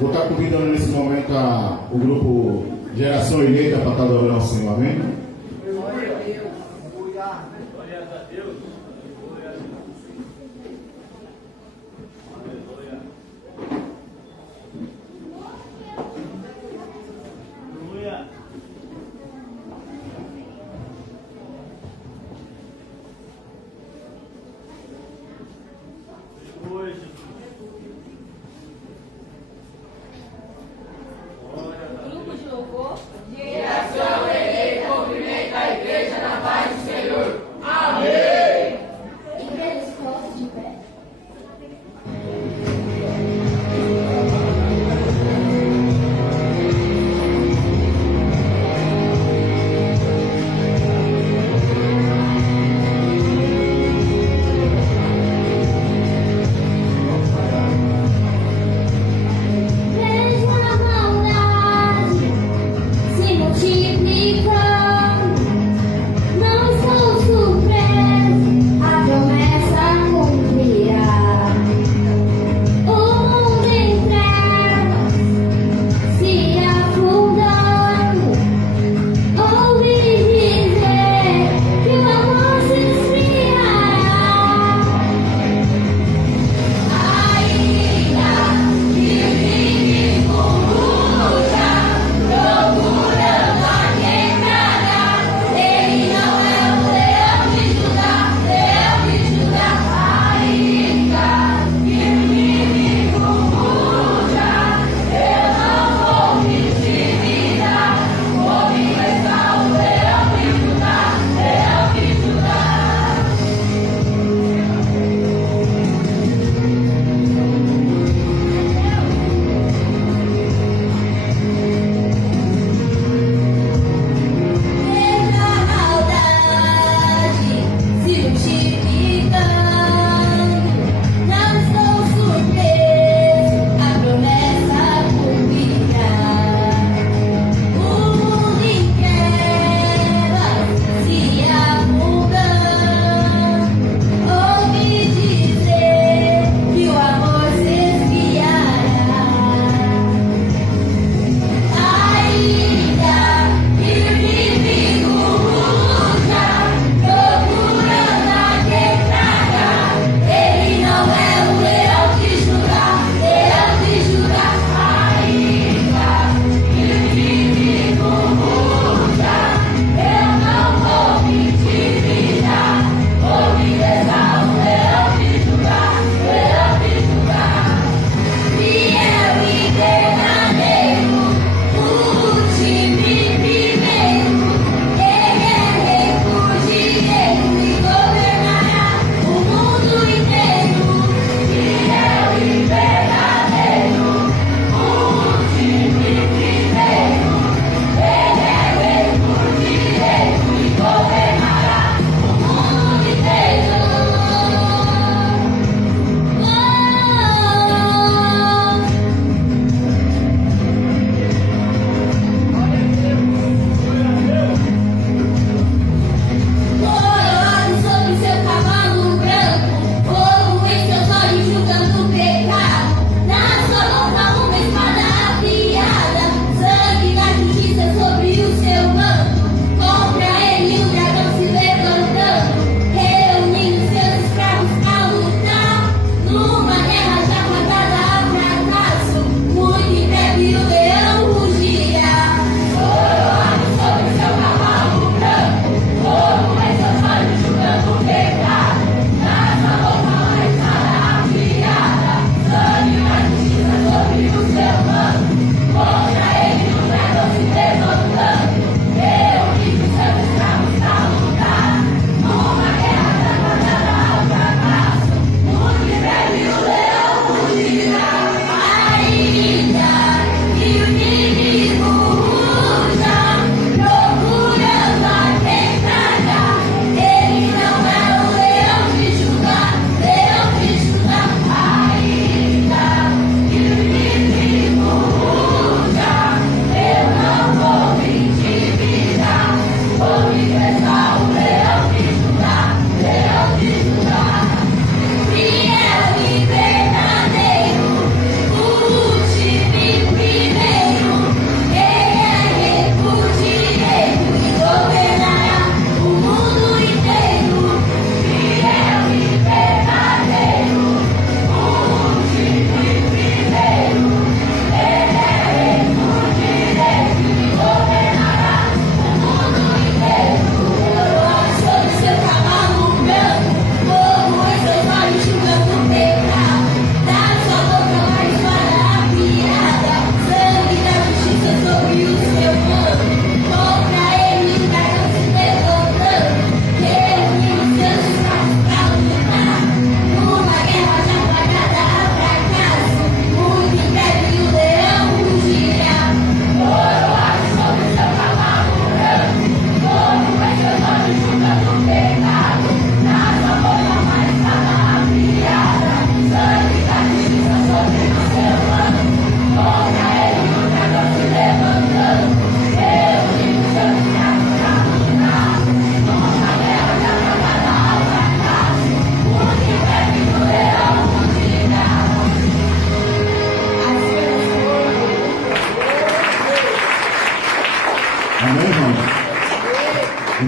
Vou estar convidando nesse momento o grupo Geração Eleita para estar adorando ao Senhor, amém? Glória a Deus. Glória a Deus. Grupo de louvor. Geração eleita, cumprimenta a igreja na paz do Senhor. Amém. Igreja Escola de pé. Mesmo na maldade,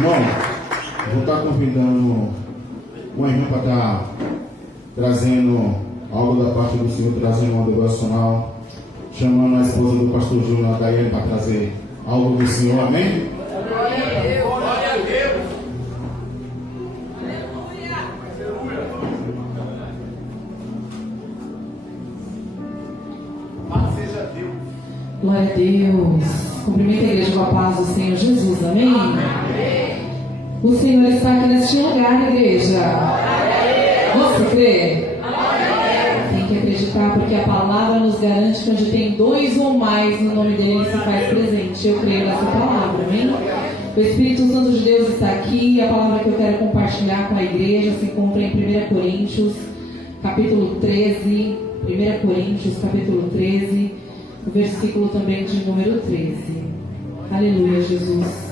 Irmão, vou estar convidando uma irmã para estar trazendo algo da parte do Senhor, trazendo uma devocional, chamando a esposa do pastor Júnior, a Daiane, para trazer algo do Senhor, amém? Glória a Deus. Glória a Deus. Seja Deus. Glória a Deus. Cumprimento a igreja com a paz do Senhor Jesus, amém? O Senhor está aqui neste lugar, igreja. Você crê? Tem que acreditar, porque a palavra nos garante que onde tem dois ou mais no nome dele, ele se faz presente. Eu creio nessa palavra, amém? O Espírito Santo de Deus está aqui e a palavra que eu quero compartilhar com a igreja se encontra em 1 Coríntios, capítulo 13. 1 Coríntios, capítulo 13, o versículo também de número 13. Aleluia, Jesus.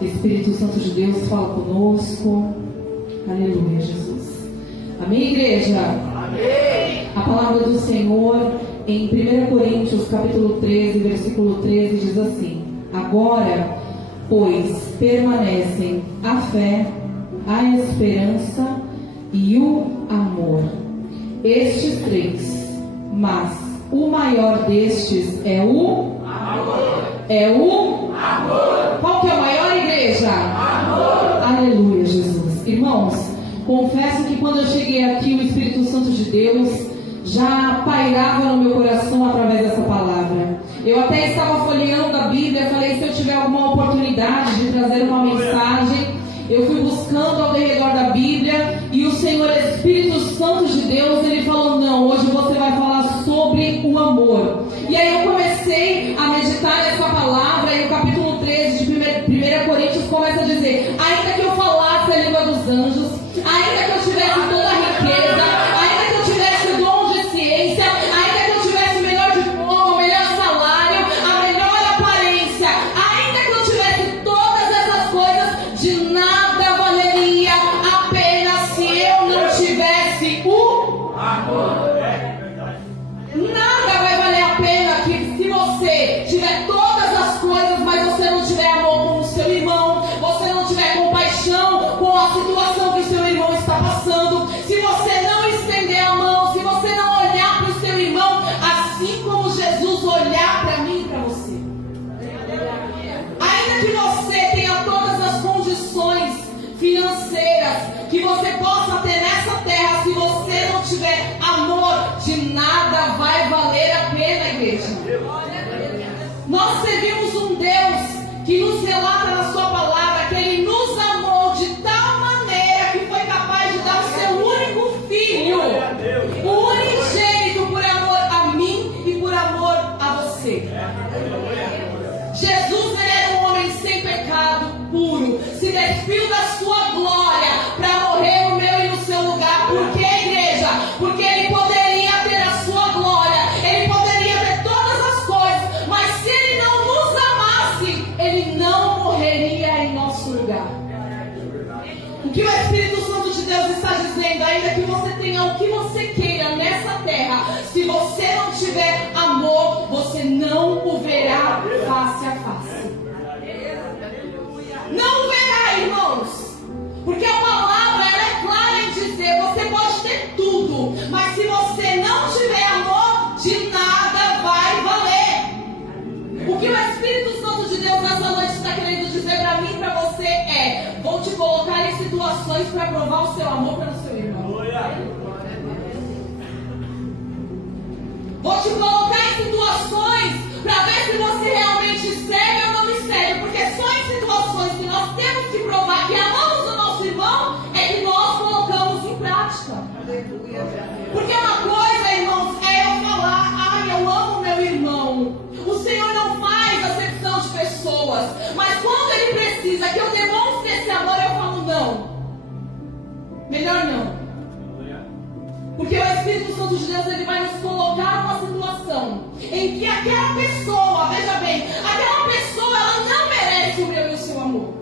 Espírito Santo de Deus, fala conosco. Aleluia, Jesus. Amém, igreja? Amém. A palavra do Senhor em 1 Coríntios, capítulo 13, versículo 13, diz assim: agora, pois, permanecem a fé, a esperança e o amor. Estes três, mas o maior destes é o amor. É o amor. Qual que é o maior, igreja? Amor. Aleluia, Jesus. Irmãos, confesso que quando eu cheguei aqui, o Espírito Santo de Deus já pairava no meu coração através dessa palavra. Eu até estava folheando a Bíblia, falei, se eu tiver alguma oportunidade de trazer uma mensagem, eu fui buscando ao redor da Bíblia e o Senhor Espírito Santo de Deus, ele falou, não, hoje você vai falar sobre o amor. E aí eu comecei a meditar nessa palavra e o capítulo 13 de 1 Coríntios começa a dizer, ainda que eu falasse a língua dos anjos, ainda que eu tivesse toda a riqueza, ainda que eu tivesse o dom de ciência, ainda que eu tivesse o melhor diploma, o melhor salário, a melhor aparência, ainda que eu tivesse todas essas coisas, de nada valeria a pena se eu não tivesse o amor. Nada vai valer a pena que se você tiver todas as coisas, mas você não tiver amor com o seu irmão, você não tiver compaixão com a situação que o seu irmão está passando, se você não estender a mão, se você não olhar para o seu irmão, assim como Jesus olhar para mim e para você. Ainda que você tenha todas as condições financeiras que você possa ter nessa terra, se você não tiver amor, de nada vai valer a pena, igreja. Nós servimos um Deus que nos relata na sua palavra que Ele nos amou de tal maneira que foi capaz de dar o seu único filho, o unigênito, por amor a mim e por amor a você. Jesus, ele era um homem sem pecado, puro, se despiu da sua glória para morrer no meu e no seu lugar. Por que, igreja? Porque ele poderia ter a sua glória, ele poderia ter todas as coisas, mas se ele não nos amasse, ele não morreria em nosso lugar. O que o Espírito Santo de Deus está dizendo, ainda que você tenha o que você queira nessa terra, se você não tiver amor, você não o verá face a face. Não verá, irmãos, porque a palavra ela é clara em dizer, você pode ter tudo, mas se você não tiver amor, de nada vai valer. O que o Espírito Santo de Deus nessa noite está querendo dizer para mim e para você é, vou te colocar em situações para provar o seu amor pelo seu irmão. Vou te colocar em situações para ver se você realmente segue ou não me segue, porque só em situações que nós temos que provar que amamos o nosso irmão é que nós colocamos em prática. Porque uma coisa, irmãos, é eu falar, ai, eu amo meu irmão. O Senhor não faz acepção de pessoas, mas quando Ele precisa que eu demonstre esse amor, eu falo não. Melhor não. Porque o Espírito Santo de Deus, ele vai nos colocar numa situação em que aquela pessoa, veja bem, aquela pessoa, ela não merece o meu e o seu amor.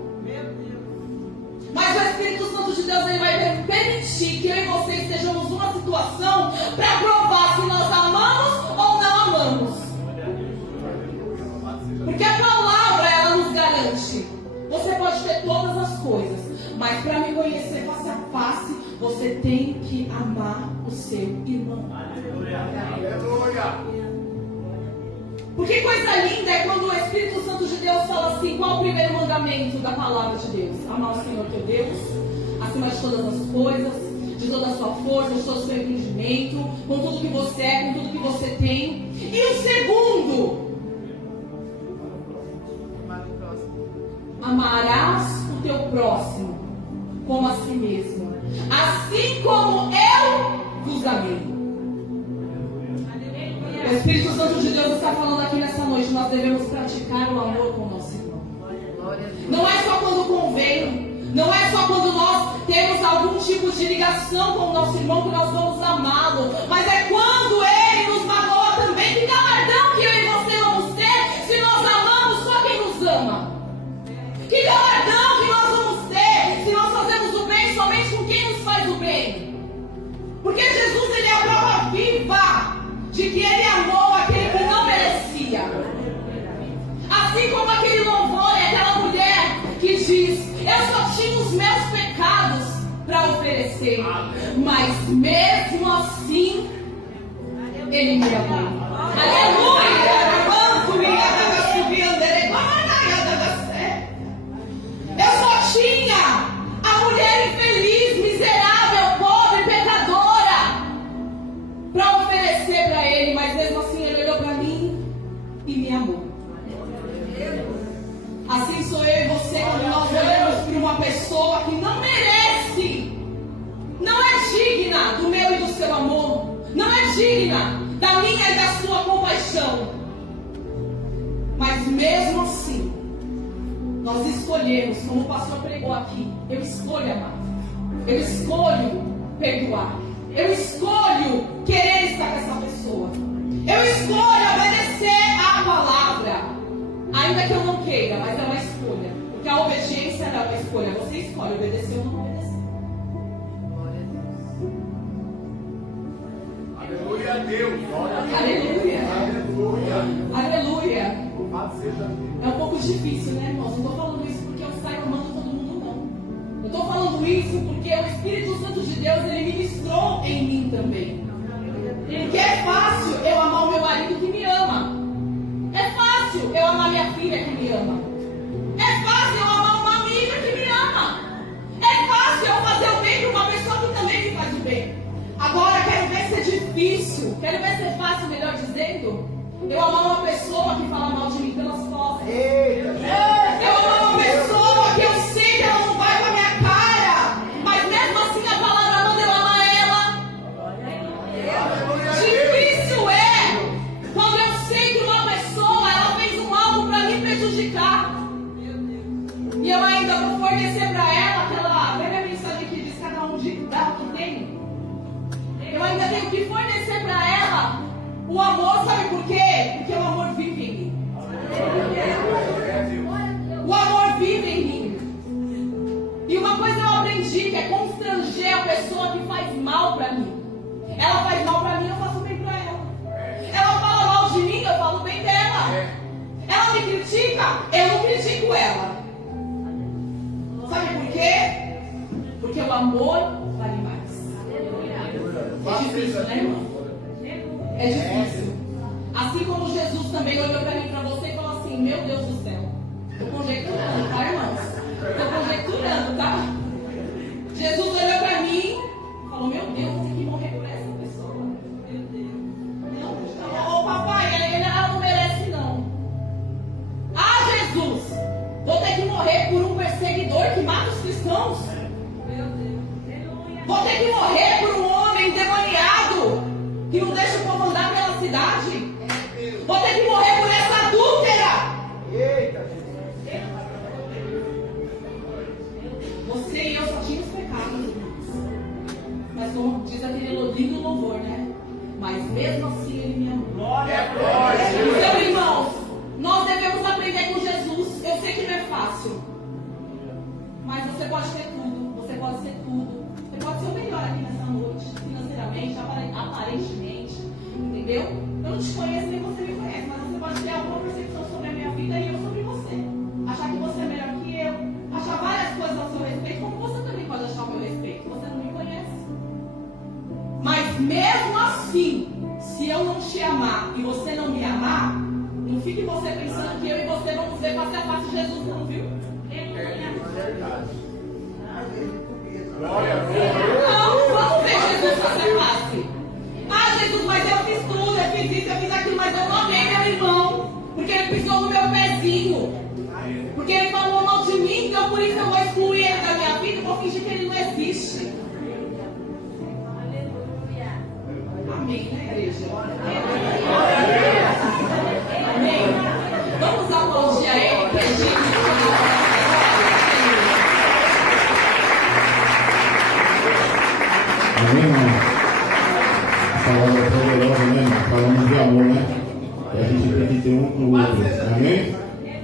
Mas o Espírito Santo de Deus, ele vai permitir que eu e você estejamos numa situação para provar se nós amamos ou não amamos. Porque a palavra, ela nos garante. Você pode ter todas as Mas para me conhecer face a face, você tem que amar o seu irmão. Aleluia. Porque coisa linda é quando o Espírito Santo de Deus fala assim: qual o primeiro mandamento da palavra de Deus? Amar o Senhor teu Deus, acima de todas as coisas, de toda a sua força, de todo o seu entendimento, com tudo que você é, com tudo que você tem. E o segundo, amarás o teu próximo como a si mesmo, assim como eu vos amei. O Espírito Santo de Deus está falando aqui nessa noite: nós devemos praticar o amor com o nosso irmão. Não é só quando convém, não é só quando nós temos algum tipo de ligação com o nosso irmão que nós vamos amá-lo, mas é quando ele nos magoa também. Que galardão que eu e você vamos ter se nós amamos só quem nos ama? Que galardão que nós vamos ter se nós fazemos o bem somente com quem nos faz o bem? Porque Jesus, ele é a prova viva de que ele amou aquele que não merecia. Assim como aquele louvor e aquela mulher que diz: eu só tinha os meus pecados para oferecer, mas mesmo assim ele me amou. Aleluia! Eu só tinha a mulher infeliz, miserável, pobre, pecadora para oferecer para ele, mas mesmo assim ele olhou para mim e me amou. Assim sou eu e você quando nós olhamos para uma pessoa que não merece, não é digna do meu e do seu amor, não é digna da minha e da sua compaixão, mas mesmo assim nós escolhemos, como o pastor pregou aqui, eu escolho amar, eu escolho perdoar, eu escolho querer estar com essa pessoa, eu escolho obedecer à palavra, ainda que eu não queira, mas é uma escolha, porque a obediência é uma escolha. Você escolhe obedecer ou não obedecer. Aleluia a Deus. Aleluia. Aleluia. Aleluia. Louvado seja Deus. É um pouco difícil, né, irmãos? Não estou falando isso porque eu saio amando todo mundo, não. Eu estou falando isso porque o Espírito Santo de Deus, ele ministrou em mim também. Porque é fácil eu amar o meu marido que me ama. É fácil eu amar minha filha que me ama. É fácil eu amar uma amiga que me ama. É fácil eu fazer o bem para uma pessoa que também me faz o bem. Agora, quero ver se é difícil, quero ver se é fácil, melhor dizendo, eu amar uma pessoa que fala mal de mim pelas costas. Eu amar uma pessoa que eu sei que ela não vai com a minha cara, mas mesmo assim a palavra manda eu amar ela. Difícil é quando eu sei que uma pessoa ela fez um algo para me prejudicar e eu ainda vou fornecer para ela aquela velha mensagem que diz: cada um dá o que tem. Eu ainda tenho que fornecer para ela o amor, sabe por quê? Porque o amor vive em mim. O amor vive em mim. E uma coisa eu aprendi, que é constranger a pessoa que faz mal para mim. Ela faz mal para mim, eu faço bem para ela. Ela fala mal de mim, eu falo bem dela. Ela me critica, eu não critico ela. Sabe por quê? Porque o amor vale mais. É difícil, né, irmão? É difícil. Assim como Jesus também olhou para mim e para você e falou assim: meu Deus do céu. Estou conjecturando, tá, irmãos? Estou conjecturando, tá? Jesus olhou para mim e falou: meu Deus, eu tenho que morrer por essa pessoa. Meu Deus. Não, ô papai, ela não merece, não. Ah, Jesus, vou ter que morrer por um perseguidor que mata os cristãos? Meu Deus. Vou ter que morrer por um homem endemoniado que não deixa o povo andar pela cidade? Vou ter que morrer por essa adúltera? Eita, Você e eu só tínhamos pecados, irmãos. Mas como diz aquele lindo louvor, né? Mas mesmo assim ele me amou. glória, glória. Então, irmãos, nós devemos aprender com Jesus. Eu sei que não é fácil, mas você pode ter tudo. Você pode ser tudo. Você pode ser o melhor aqui nessa noite, financeiramente, aparentemente. mesmo assim, se eu não te amar e você não me amar, não fique você pensando que eu e você vamos ver face a face Jesus, não, viu? Não, vamos ver Jesus face a face. Ah, Jesus, mas eu fiz tudo, eu fiz isso, eu fiz aquilo, mas eu não amei meu irmão, porque ele pisou no meu pezinho, porque ele falou mal de mim, então por isso eu vou excluir ele da minha vida e vou fingir que ele não existe. Amém, né, igreja? Amém. Vamos aplaudir a ele, que a gente... Amém, irmão? A palavra é poderosa, né, irmão? Falando de amor, né? E a gente tem que ter um com o outro. Amém?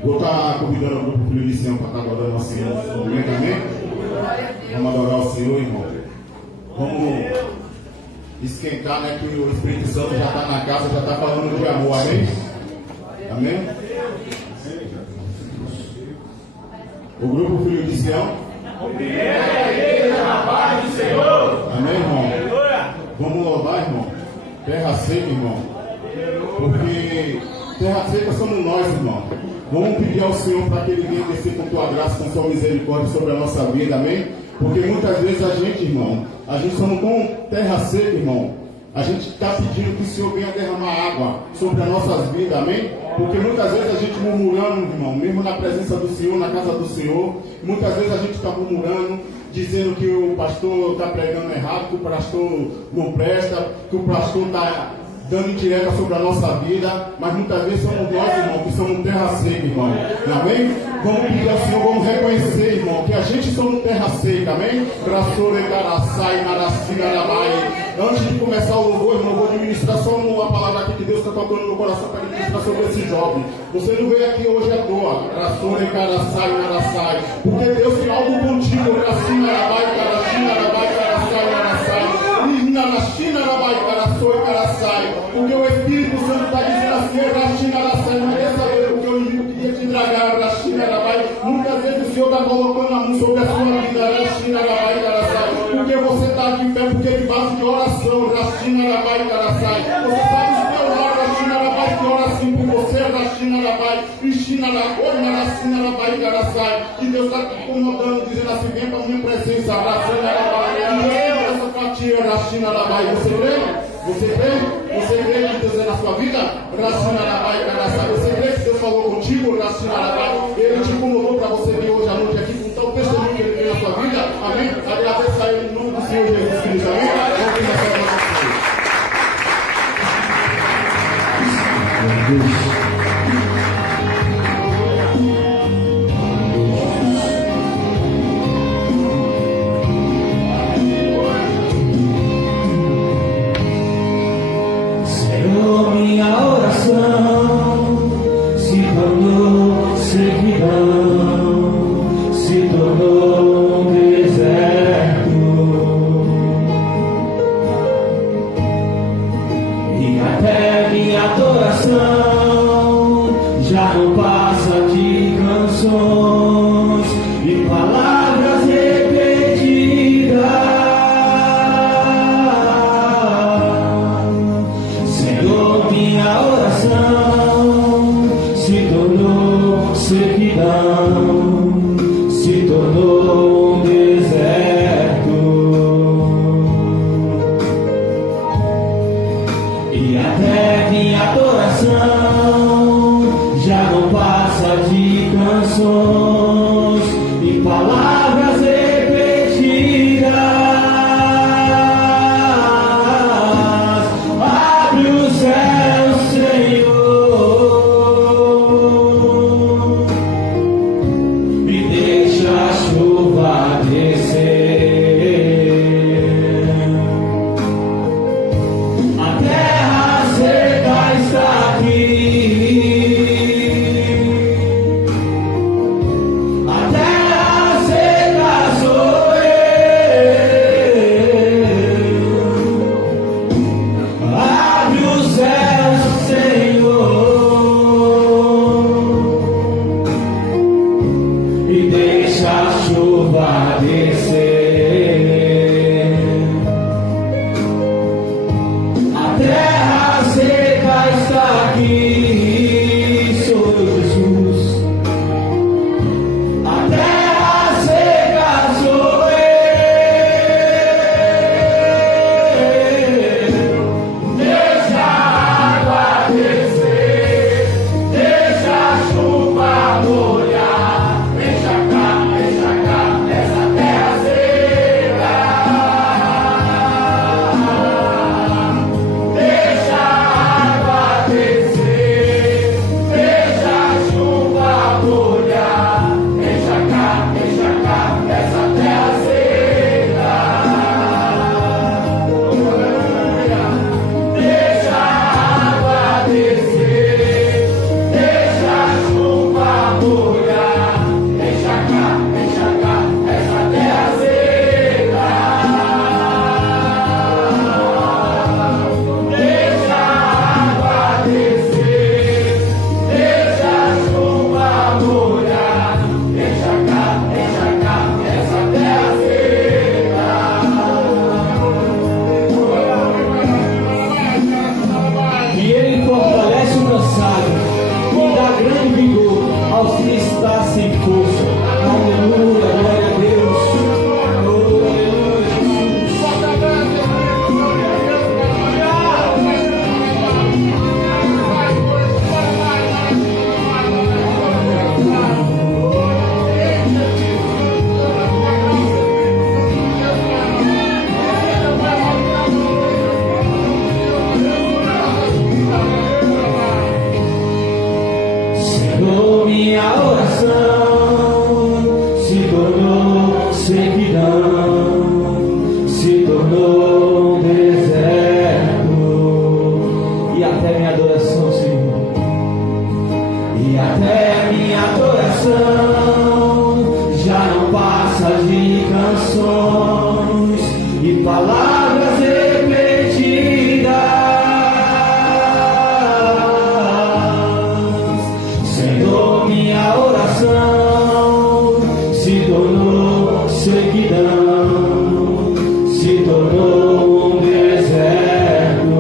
Vou estar convidando o grupo Filho de Sião para estar adorando ao Senhor nesse momento, amém? Vamos adorar o Senhor, irmão. Vamos esquentar, né? Que o Espírito Santo já está na casa, já está falando de amor, amém? Amém? O grupo Filho de Sião. Amém, irmão? Vamos louvar, irmão. Terra seca, irmão. Porque terra seca somos nós, irmão. Vamos pedir ao Senhor para que Ele venha descer com tua graça, com sua misericórdia sobre a nossa vida, amém? Porque muitas vezes a gente, irmão, a gente somos com terra seca, irmão. A gente está pedindo que o Senhor venha derramar água sobre as nossas vidas, amém? Porque muitas vezes a gente murmurando, irmão, mesmo na presença do Senhor, na casa do Senhor, muitas vezes a gente está murmurando, dizendo que o pastor está pregando errado, que o pastor não presta, que o pastor está dando indireta sobre a nossa vida, mas muitas vezes somos nós, irmão, que somos terra seca, irmão. Amém? Vamos pedir ao Senhor, vamos reconhecer, irmão, que a gente somos terra seca, amém? Antes de começar o louvor, irmão, eu vou administrar só uma palavra aqui que Deus está tocando no meu coração para administrar sobre esse jovem. Você não veio aqui hoje à toa, porque Deus tem algo contigo, porque o Espírito Santo está dizendo assim, não quer saber porque o inimigo queria te entregar, muitas vezes o Senhor está colocando a mão sobre a sua vida, porque você está aqui em pé, porque de base de oração, você sabe o teu lado, que ora assim por você, que Deus está te incomodando, dizendo assim, vem para a minha presença, você crê? Você crê? Você crê que Deus é na sua vida? Você crê que Deus falou contigo? Ele te incomodou para você vir hoje à noite aqui com tal testemunho que Ele fez na sua vida? Amém? Agradeça a Ele em nome do Senhor Jesus Cristo. Amém? Vamos começar a minha oração se tornou sequidão, se tornou um deserto, e até minha adoração já não passa de canções e palavras repetidas. Minha oração se tornou sequidão, se tornou um deserto, e até minha adoração já não passa de canções e palavras repetidas. Abre o céu, Senhor, Senhor, minha oração se tornou sequidão, se tornou um deserto, e até minha adoração, Senhor, e até minha adoração já não passa de canções e palavras repetidas. Senhor, minha oração se tornou sequidão, se tornou um deserto,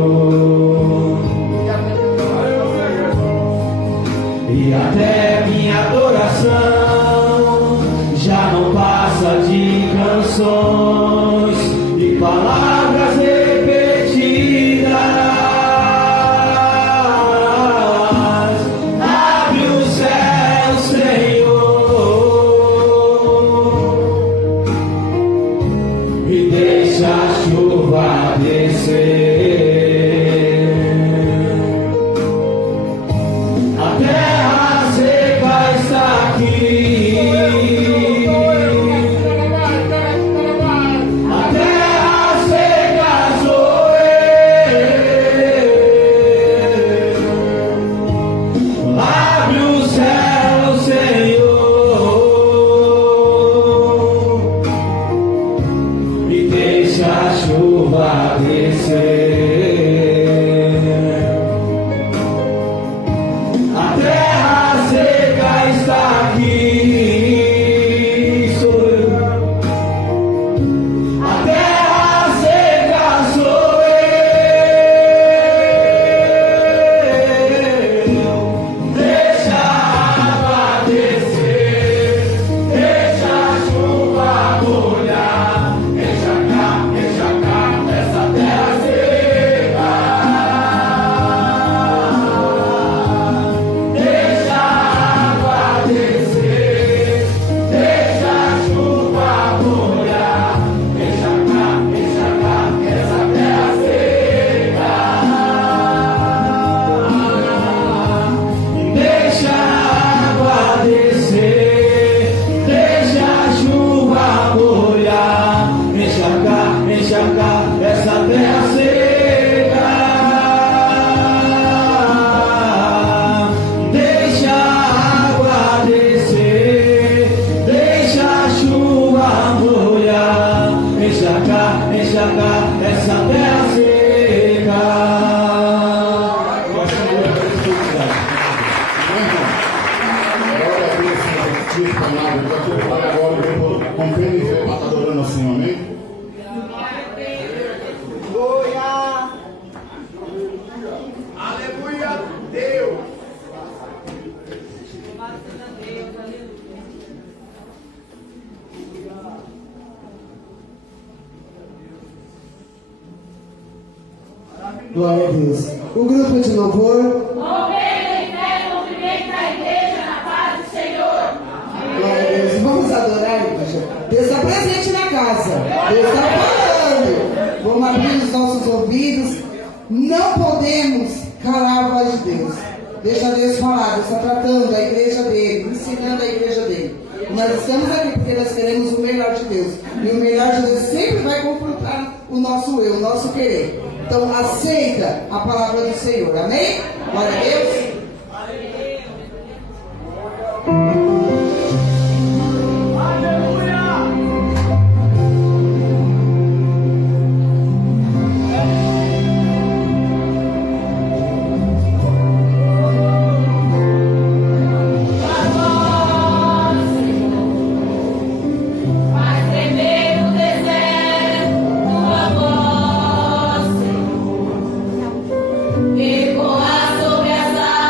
e até minha adoração já não passa de canções e palavras repetidas. Abre o céu, Senhor, e deixa a chuva descer. A terra seca está aqui. A terra seca sou eu. Abre o céu, Senhor, e deixa a chuva descer. A terra seca está aqui, sou eu. A terra seca sou eu. Deixa a água descer, deixa a chuva molhar, encharcar essa terra seca. Deixa a água descer, deixa a chuva molhar, encharcar essa terra seca. Deixa a água descer, deixa a chuva molhar, encharcar essa terra seca. Deixa a água descer, deixa a chuva molhar, encharcar essa terra seca. Glória a Deus, Senhor, que palavra, que a tua palavra agora eu vou com fé e fé para estar adorando ao Senhor, amém? Glória. Aleluia, Deus. Glória a Deus. O grupo de louvor. Rompendo em fé, cumprimenta a igreja na paz do Senhor. Glória a Deus. Vamos adorar, igreja. Deus está presente na casa. Deus está falando. Vamos abrir os nossos ouvidos. Não podemos calar a voz de Deus. Deixa Deus falar. Deus está tratando a igreja dele, ensinando a igreja dele. Nós estamos aqui porque nós queremos o melhor de Deus. E o melhor de Deus sempre vai confrontar o nosso eu, o nosso querer. Então aceita a palavra do Senhor. Amém? Glória a Deus. Faz tremer o deserto, tua voz, Senhor. Ecoar sobre as águas.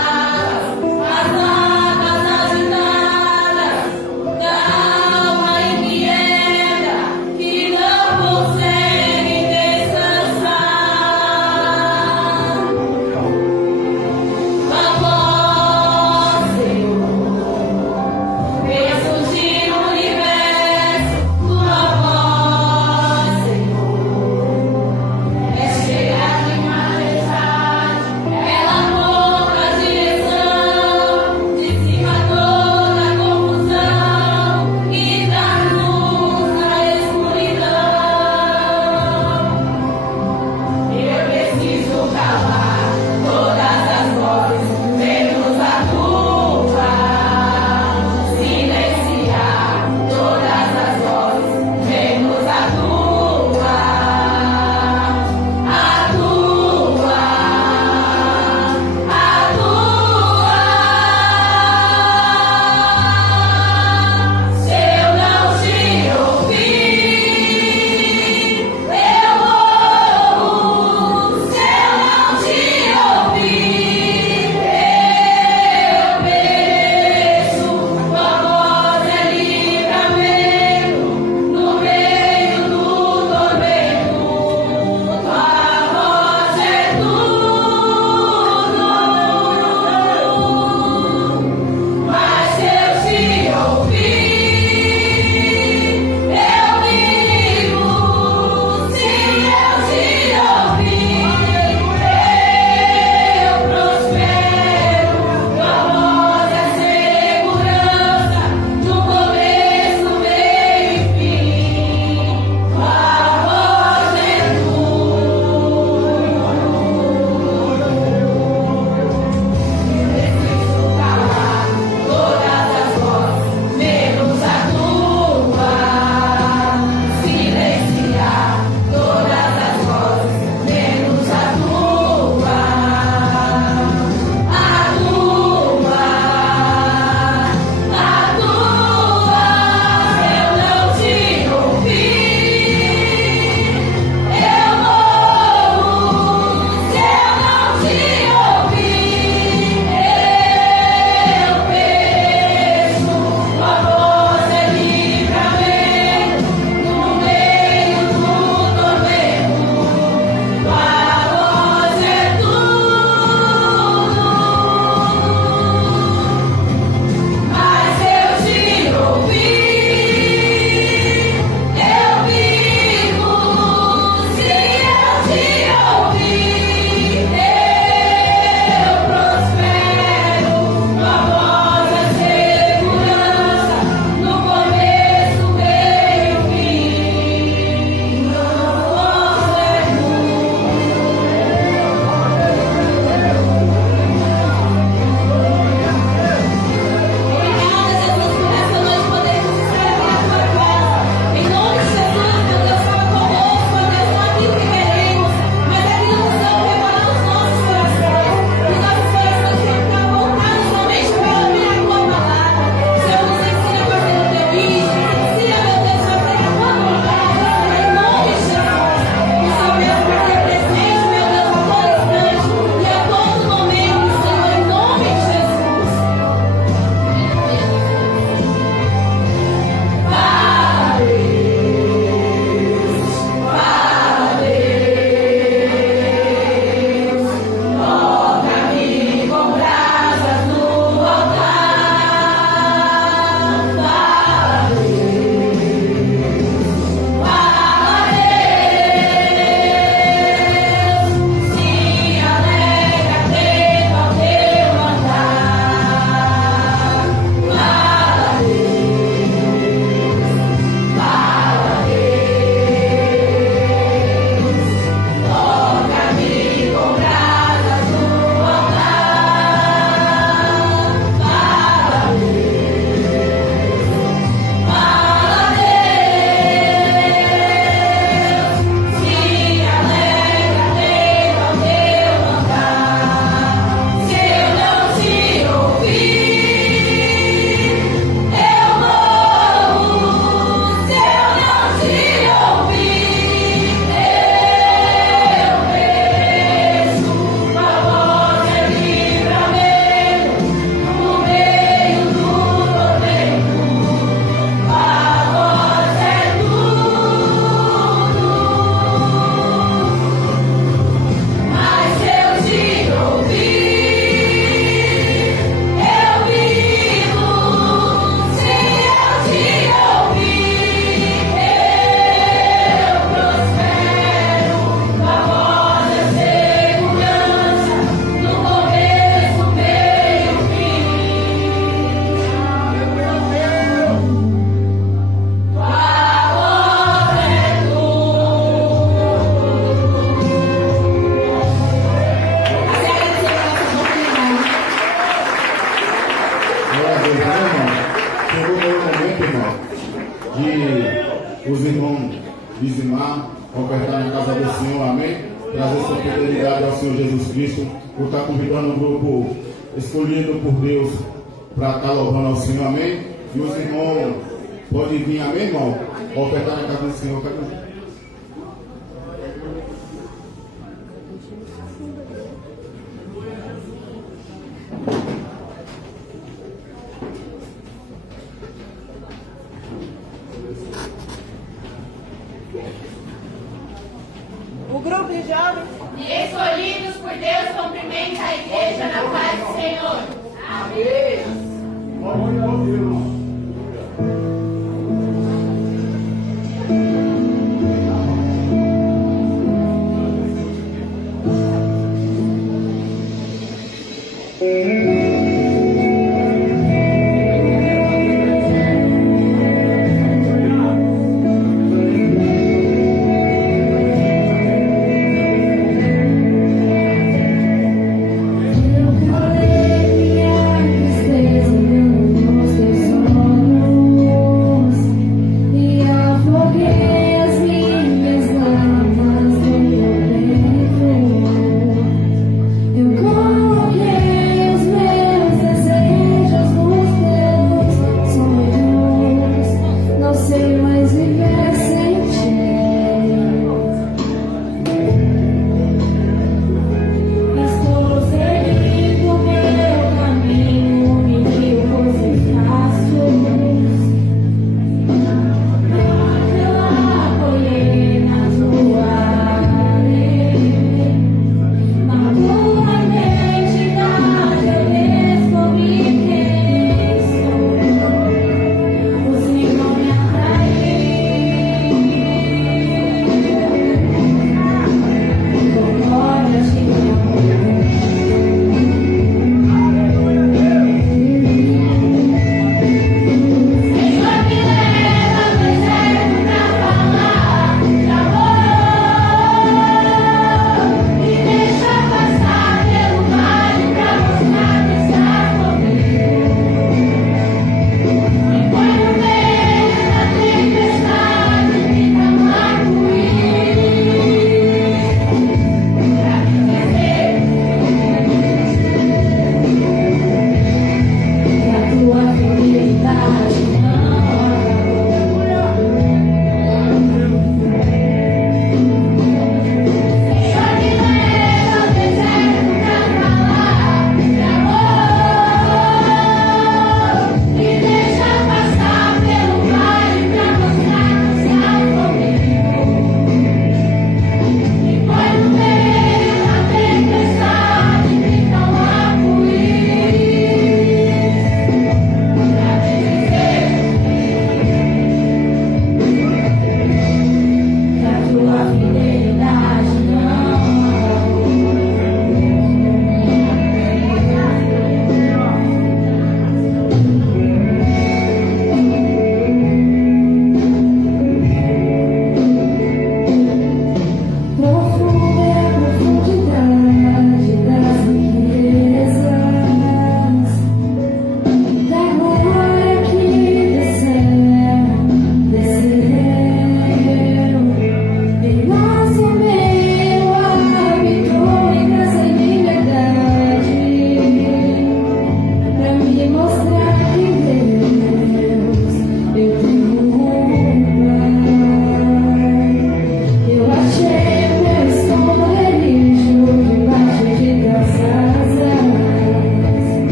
Glória a Deus, né, irmão? Chegou o momento, irmão, de os irmãos dizimar, ofertar na casa do Senhor, amém? Trazer sua fidelidade ao Senhor Jesus Cristo, por estar convidando um grupo escolhido por Deus para estar louvando ao Senhor, amém? E os irmãos podem vir, amém, irmão? Ofertar na casa do Senhor, O grupo de jovens escolhidos por Deus cumprimenta a igreja na paz do Senhor. Amém.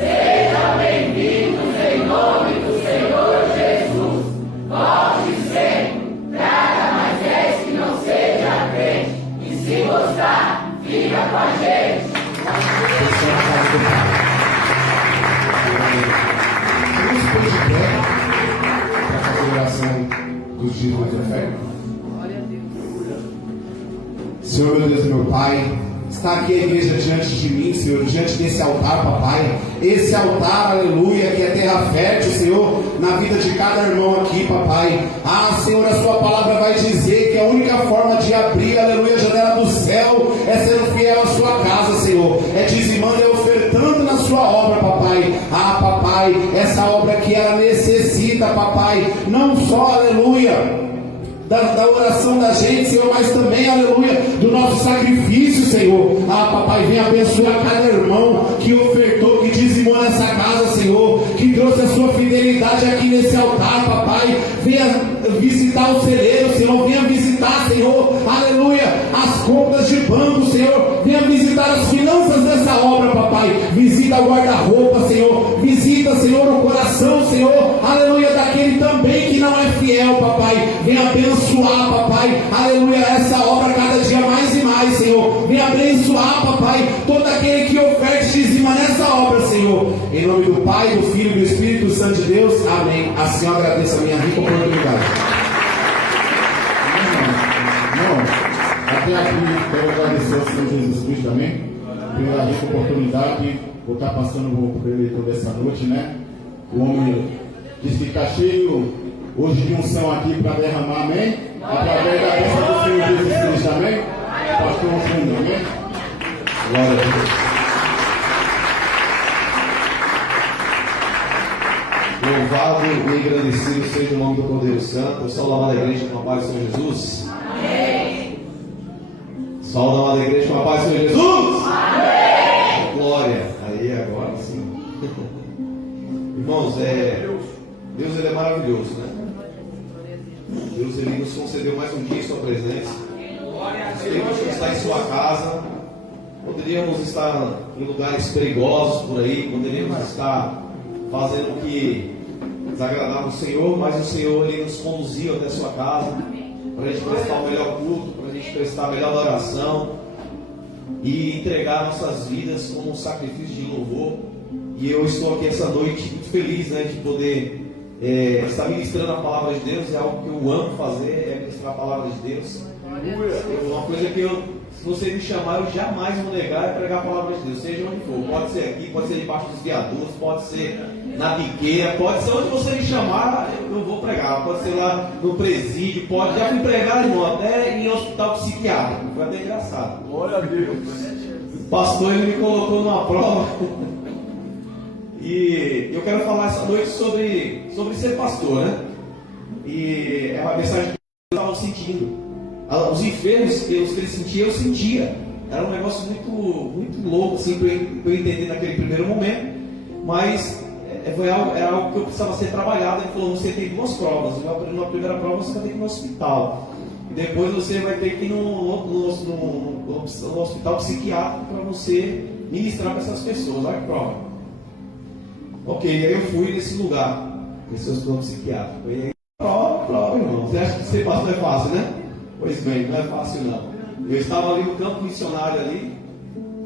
Sejam bem-vindos em nome do Senhor Jesus. Volte sempre, traga mais 10 que não seja crente. E se gostar, fica com a gente. Vamos pôr de pé para fazer a oração dos dízimos da fé. Senhor, meu Deus e meu Pai, está aqui a igreja diante de mim, Senhor, diante desse altar, papai. Esse altar, aleluia, que é terra fértil, Senhor, na vida de cada irmão aqui, papai. Ah, Senhor, a sua palavra vai dizer que a única forma de abrir, aleluia, a janela do céu é sendo fiel à sua casa, Senhor. É dizimando e ofertando na sua obra, papai. Ah, papai, essa obra que ela necessita, papai, não só, aleluia, da oração da gente, Senhor, mas também, aleluia, do nosso sacrifício, Senhor. Ah, papai, vem abençoar cada irmão que ofertou, que dizimou nessa casa, Senhor, que trouxe a sua fidelidade aqui nesse altar, papai. Venha visitar o celeiro, Senhor, venha visitar, Senhor, aleluia, as contas de banco, Senhor, venha visitar as finanças dessa obra, papai. Visita o guarda-roupa, Senhor, visita, Senhor, o coração, Senhor, aleluia, daquele também que não é fiel, papai. Venha abençoar, papai, aleluia, essa obra cada dia mais e mais, Senhor. Venha abençoar, papai, todo aquele que oferta e dizima nessa obra, Senhor. Em nome do Pai, do Filho e do Espírito Santo de Deus, amém. Assim eu agradeço a minha rica oportunidade. Até aqui, quero agradecer ao Senhor Jesus Cristo também, pela rica oportunidade, por estar passando por ele toda essa noite, né? O homem diz que está cheio hoje de unção aqui para derramar, amém? Através da bênção do Senhor Jesus Cristo, amém? Pastor Júnior, amém? Glória a Deus. Louvado e agradecido seja o nome do Cordeiro Santo. Eu saúdo a amada igreja com a paz do Senhor Jesus. Amém. Saúdo a amada igreja com a paz do Senhor Jesus. Amém. Glória. Aí agora sim. Irmãos, Deus ele é maravilhoso, né? Deus ele nos concedeu mais um dia em sua presença. Poderíamos estar em sua casa, poderíamos estar em lugares perigosos por aí, poderíamos estar fazendo o que desagradava o Senhor, mas o Senhor ele nos conduziu até a sua casa para a gente prestar o melhor culto, para a gente prestar a melhor oração e entregar nossas vidas como um sacrifício de louvor. E eu estou aqui essa noite muito feliz, né, de poder estar ministrando a palavra de Deus. É algo que eu amo fazer, é ministrar a palavra de Deus. Uma coisa que se você me chamar, eu jamais vou negar é pregar a palavra de Deus, seja onde for. Pode ser aqui, pode ser debaixo dos viadutos, pode ser na biqueira, pode ser onde você me chamar, eu vou pregar. Pode ser lá no presídio, pode. Já fui pregar, irmão, até em hospital psiquiátrico. Foi até engraçado. Glória a Deus. O pastor ele me colocou numa prova. E eu quero falar essa noite sobre ser pastor, né? E é uma mensagem que eu estava sentindo. Os enfermos que ele sentia, eu sentia. Era um negócio muito, muito louco, assim, para eu entender naquele primeiro momento. Mas era algo que eu precisava ser trabalhado. Ele falou: você tem duas provas. Na primeira prova você vai ter que ir no hospital. E depois você vai ter que ir no hospital psiquiátrico para você ministrar para essas pessoas. Olha que prova. Ok, aí eu fui nesse lugar, nesse hospital psiquiátrico. E aí, prova, irmão. Você acha que ser pastor é fácil, né? Pois bem, não é fácil não. Eu estava ali no campo missionário ali,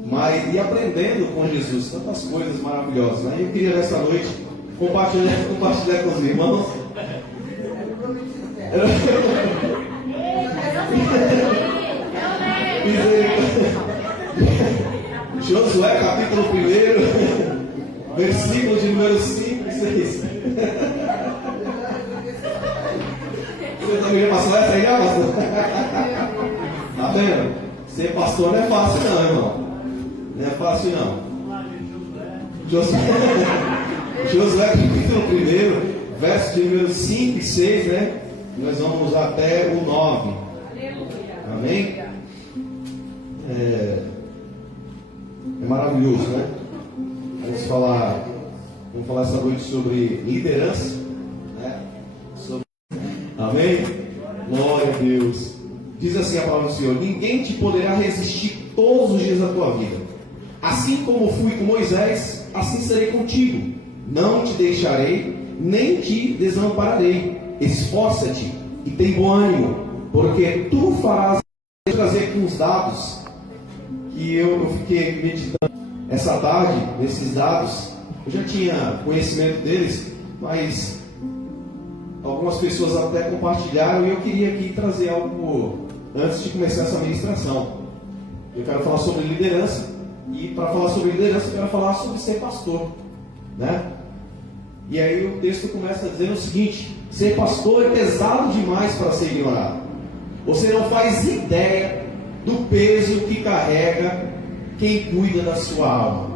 mas e aprendendo com Jesus tantas coisas maravilhosas, né? Eu queria nessa noite compartilhar com os irmãos. Josué capítulo 1, versículo de número 5 e 6. Você também já passou essa aí, já, pastor? Tá vendo? Ser pastor não é fácil não, irmão. Não é fácil não. Josué capítulo 1, verso de número 5 e 6, né? Nós vamos até o 9. Amém? É maravilhoso, né? Vamos falar essa noite sobre liderança, né? Amém? Glória a Deus. Diz assim a palavra do Senhor: ninguém te poderá resistir todos os dias da tua vida. Assim como fui com Moisés, assim serei contigo. Não te deixarei, nem te desampararei. esforça-te e tem bom ânimo, porque tu farás. Vou trazer aqui uns dados que eu fiquei meditando essa tarde, nesses dados. Eu já tinha conhecimento deles, mas algumas pessoas até compartilharam e eu queria aqui trazer algo antes de começar essa ministração. Eu quero falar sobre liderança, e para falar sobre liderança eu quero falar sobre ser pastor, né? E aí o texto começa dizendo o seguinte: ser pastor é pesado demais para ser ignorado. Você não faz ideia do peso que carrega quem cuida da sua alma.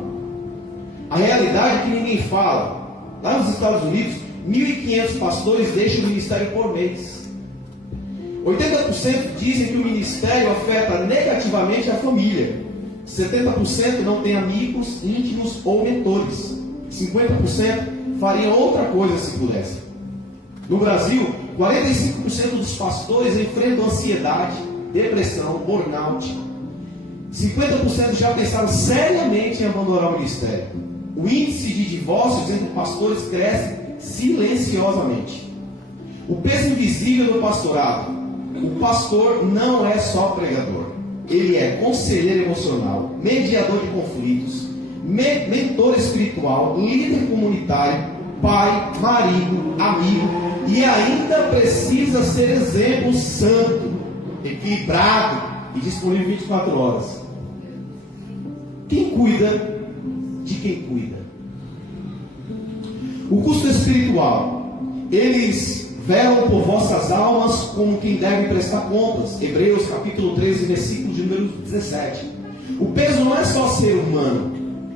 A realidade é que ninguém fala. Lá nos Estados Unidos, 1.500 pastores deixam o ministério por mês. 80% dizem que o ministério afeta negativamente a família. 70% não tem amigos, íntimos ou mentores. 50% fariam outra coisa se pudessem. No Brasil, 45% dos pastores enfrentam ansiedade, depressão, burnout. 50% já pensaram seriamente em abandonar o ministério. O índice de divórcios entre pastores cresce silenciosamente. O peso invisível do pastorado. O pastor não é só pregador. Ele é conselheiro emocional, mediador de conflitos, mentor espiritual, líder comunitário, pai, marido, amigo, e ainda precisa ser exemplo santo, equilibrado e disponível 24 horas. Quem cuida de quem cuida? O custo espiritual. Eles velam por vossas almas como quem deve prestar contas. Hebreus capítulo 13, versículo de número 17. O peso não é só ser humano,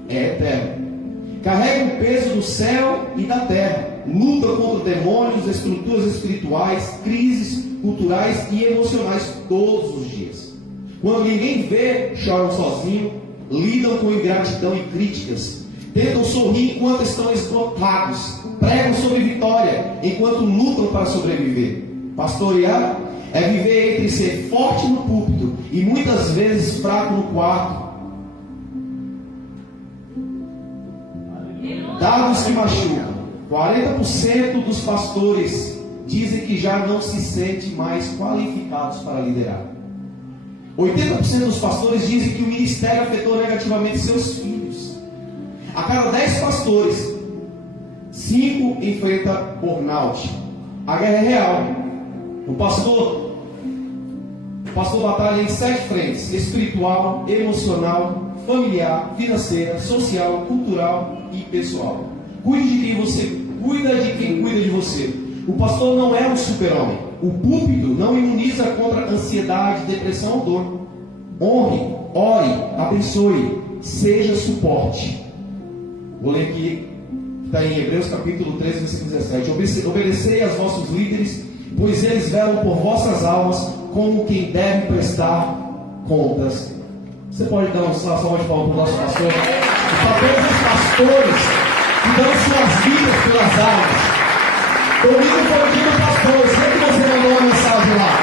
é eterno. Carrega o peso do céu e da terra. Luta contra demônios, estruturas espirituais, crises culturais e emocionais todos os dias. Quando ninguém vê, choram sozinhos, lidam com ingratidão e críticas, tentam sorrir enquanto estão esgotados, pregam sobre vitória enquanto lutam para sobreviver. Pastorear é viver entre ser forte no púlpito e muitas vezes fraco no quarto. Dados que machucam. 40% dos pastores dizem que já não se sentem mais qualificados para liderar. 80% dos pastores dizem que o ministério afetou negativamente seus filhos. A cada 10 pastores, 5 enfrentam burnout. A guerra é real. O pastor batalha em 7 frentes: espiritual, emocional, familiar, financeira, social, cultural e pessoal. Cuide de quem você cuida de quem cuida de você. O pastor não é um super-homem. O púlpito não imuniza contra ansiedade, depressão ou dor. Honre, ore, abençoe, seja suporte. Vou ler aqui, está em Hebreus capítulo 13, versículo 17. Obedecei aos vossos líderes, pois eles velam por vossas almas como quem deve prestar contas. Você pode dar uma salva de palmas para o nosso pastor? O papel dos pastores que dão suas vidas pelas almas. Domingo foi o dia do pastor. Eu sei que você mandou uma mensagem lá,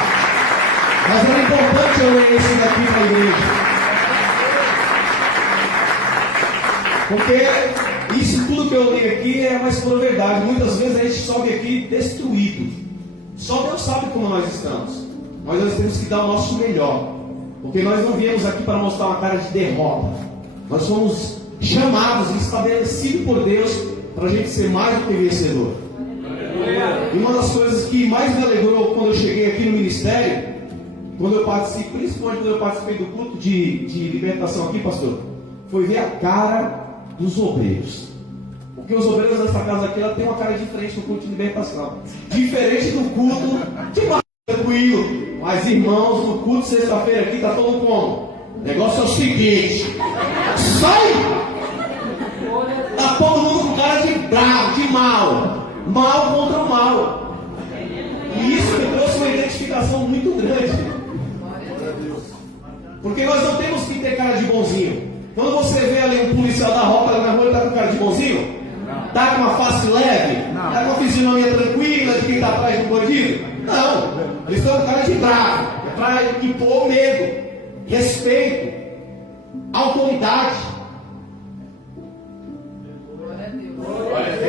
mas era importante eu ler isso daqui para a igreja, porque isso tudo que eu li aqui é mais pura verdade. Muitas vezes a gente sobe aqui destruído. Só Deus sabe como nós estamos, mas nós temos que dar o nosso melhor, porque nós não viemos aqui para mostrar uma cara de derrota. Nós somos chamados e estabelecidos por Deus para a gente ser mais do que vencedor. E uma das coisas que mais me alegrou quando eu cheguei aqui no ministério, principalmente quando eu participei do culto de libertação aqui, pastor, foi ver a cara dos obreiros. Porque os obreiros dessa casa aqui, ela tem uma cara diferente no culto de libertação. Diferente do culto de mais tranquilo. Mas irmãos, no culto de sexta-feira aqui está todo como? O negócio é o seguinte: sai! Está todo mundo com cara de bravo, de mal. Mal contra o mal. E isso me trouxe uma identificação muito grande. Porque nós não temos que ter cara de bonzinho. Quando você vê ali um policial da rota ali na rua, ele está com cara de bonzinho? Está com uma face leve? Está com uma fisionomia tranquila de quem está atrás do bandido? Não. Eles estão com cara de bravo. É para impor medo, respeito, autoridade.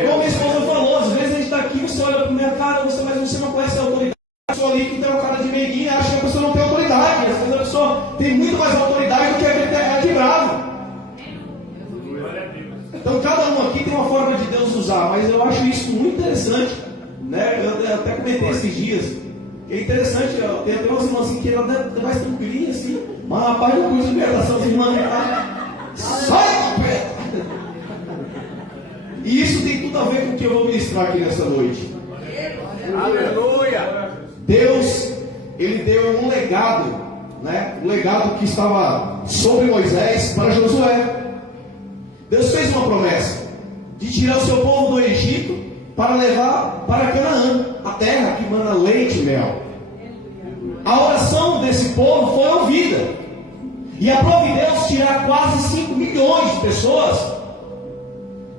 Como minha esposa falou, às vezes a gente está aqui e você olha para minha cara, mas você não conhece a autoridade. A pessoa ali que tem uma cara de meiguinha acha que a pessoa não tem autoridade. Às vezes a pessoa tem muito mais autoridade do que é bravo. Então cada um aqui tem uma forma de Deus usar, mas eu acho isso muito interessante, né? Eu até comentei esses dias. É interessante, tem até umas irmãs assim que ela é mais tranquilinha assim, mas rapaz, não curso de libertação, as irmãs sai de pé! E isso tem tudo a ver com o que eu vou ministrar aqui nessa noite. Aleluia! Deus, Ele deu um legado, né? Um legado que estava sobre Moisés para Josué. Deus fez uma promessa de tirar o seu povo do Egito para levar para Canaã, a terra que mana leite e mel. A oração desse povo foi ouvida, e aprove Deus tirar quase 5 milhões de pessoas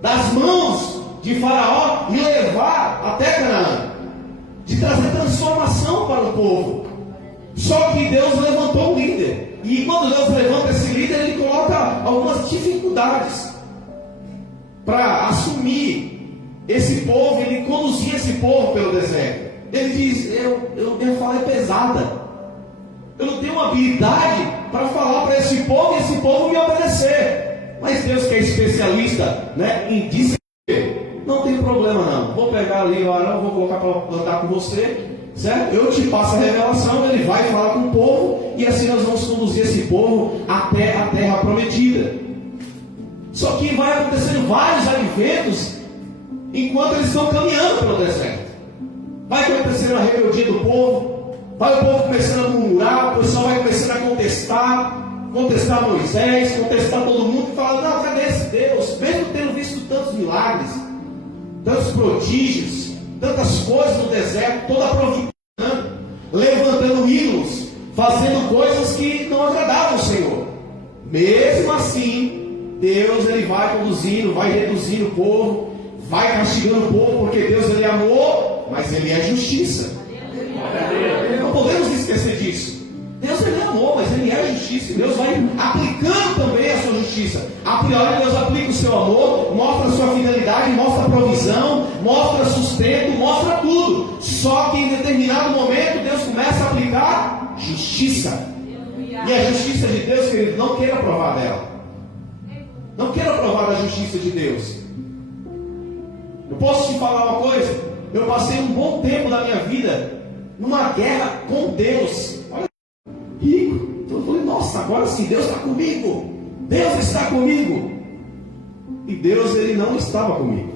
das mãos de Faraó e levar até Canaã, de trazer transformação para o povo. Só que Deus levantou um líder, e quando Deus levanta esse líder, Ele coloca algumas dificuldades para assumir esse povo, Ele conduzir esse povo pelo deserto. Ele diz, minha fala é pesada, eu não tenho uma habilidade para falar para esse povo e esse povo me obedecer. Mas Deus, que é especialista, né, em discernir, não tem problema não, vou pegar ali o Arão, vou colocar para andar com você, certo? Eu te passo a revelação, ele vai falar com o povo, e assim nós vamos conduzir esse povo até a terra prometida. Só que vai acontecendo vários adventos enquanto eles estão caminhando pelo deserto. Vai acontecendo a rebeldia do povo, vai o povo começando a murmurar, o pessoal vai começando a contestar Moisés, contestar todo mundo, e falar, não, cadê esse Deus? Mesmo tendo visto tantos milagres, tantos prodígios, tantas coisas no deserto, toda a providência, levantando ídolos, fazendo coisas que não agradavam o Senhor. Mesmo assim, Deus, Ele vai conduzindo, vai reduzindo o povo, vai castigando o povo, porque Deus, Ele é amor, mas Ele é justiça. Não podemos esquecer disso. Deus, Ele é amor, mas Ele é justiça. Deus vai aplicando também a sua justiça. A priori, Deus aplica o seu amor, mostra a sua fidelidade, mostra a provisão, mostra sustento, mostra tudo. Só que em determinado momento, Deus começa a aplicar justiça. E a justiça de Deus, querido, não queira provar dela. Não quero provar a justiça de Deus. Eu posso te falar uma coisa? Eu passei um bom tempo da minha vida numa guerra com Deus. Olha, rico. Então eu falei, nossa, agora sim, Deus está comigo. Deus está comigo. E Deus, Ele não estava comigo.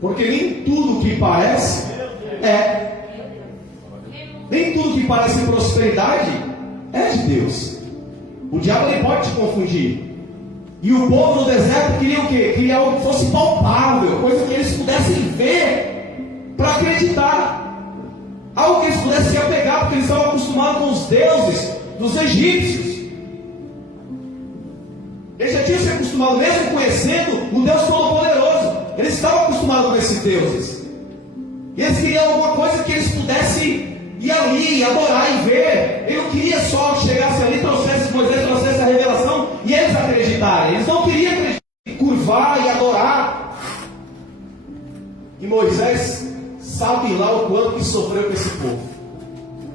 Porque nem tudo que parece nem tudo que parece prosperidade é de Deus. O diabo, ele pode te confundir. E o povo no deserto queria o quê? Queria algo que fosse palpável, coisa que eles pudessem ver para acreditar, algo que eles pudessem se apegar, porque eles estavam acostumados com os deuses dos egípcios. Eles já tinham se acostumado, mesmo conhecendo o Deus Todo-Poderoso, eles estavam acostumados com esses deuses, e eles queriam alguma coisa que eles pudessem ir ali, adorar e ver. Ele não queria só que chegasse ali, trouxesse Moisés, trouxesse a revelação e eles acreditarem. Eles não queriam acreditar, curvar e adorar. E Moisés sabe lá o quanto que sofreu com esse povo.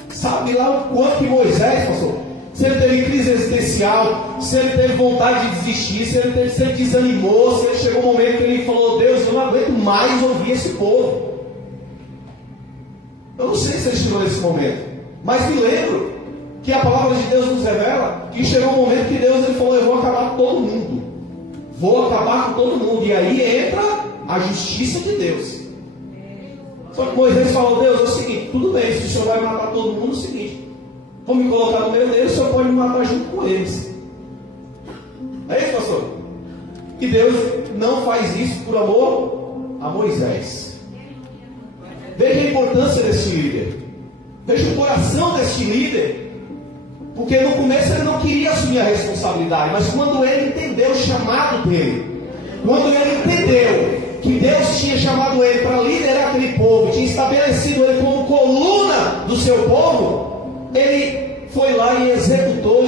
Sabe lá o quanto que Moisés passou. Se ele teve crise existencial, se ele teve vontade de desistir, se ele desanimou, se ele chegou um momento que ele falou, Deus, eu não aguento mais ouvir esse povo. Eu não sei se ele chegou nesse momento, mas me lembro que a palavra de Deus nos revela que chegou um momento que Deus, ele falou, eu vou acabar com todo mundo. Vou acabar com todo mundo. E aí entra a justiça de Deus. Só que Moisés falou, Deus, é o seguinte, tudo bem, se o Senhor vai matar todo mundo, é o seguinte, vou me colocar no meio deles, o Senhor pode me matar junto com eles. É isso, pastor? E Deus não faz isso por amor a Moisés. Veja a importância desse líder. Veja o coração desse líder. Porque no começo ele não queria assumir a responsabilidade, mas quando ele entendeu o chamado dele, quando ele entendeu que Deus tinha chamado ele para liderar aquele povo, tinha estabelecido ele como coluna do seu povo, ele foi lá e executou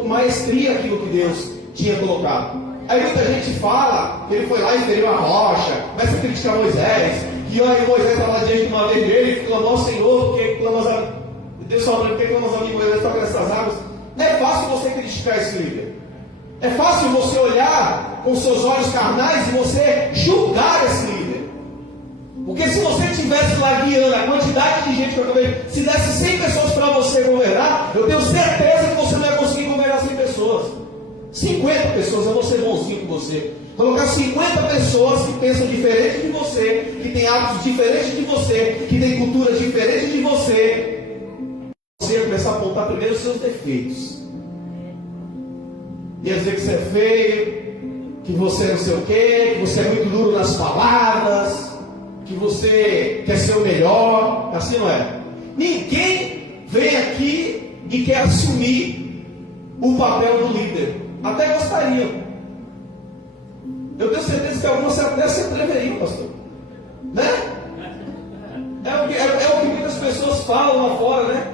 com maestria aquilo que Deus tinha colocado. Aí muita gente fala que ele foi lá e feriu a rocha, começa a criticar Moisés, E aí Moisés estava diante de uma vez dele e clamou ao Senhor, porque clamas a Deus falou, porque clamas a mim, Moisés, toca nessas águas. Não é fácil você criticar esse líder. É fácil você olhar com seus olhos carnais e você julgar esse líder. Porque se você estivesse lá guiando a quantidade de gente que eu acabei, se desse 100 pessoas para você governar, eu tenho certeza que você não ia conseguir governar 100 pessoas. 50 pessoas, eu vou ser bonzinho com você. Colocar 50 pessoas que pensam diferente de você, que têm hábitos diferentes de você, que têm culturas diferentes de você. Você ia começar a apontar primeiro os seus defeitos. Ia dizer que você é feio, que você não sei o quê, que você é muito duro nas palavras, que você quer ser o melhor. Assim não é? Ninguém vem aqui e quer assumir o papel do líder. Até gostariam. Eu tenho certeza que alguns até se atreveriam, pastor. Né? É o que muitas pessoas falam lá fora, né?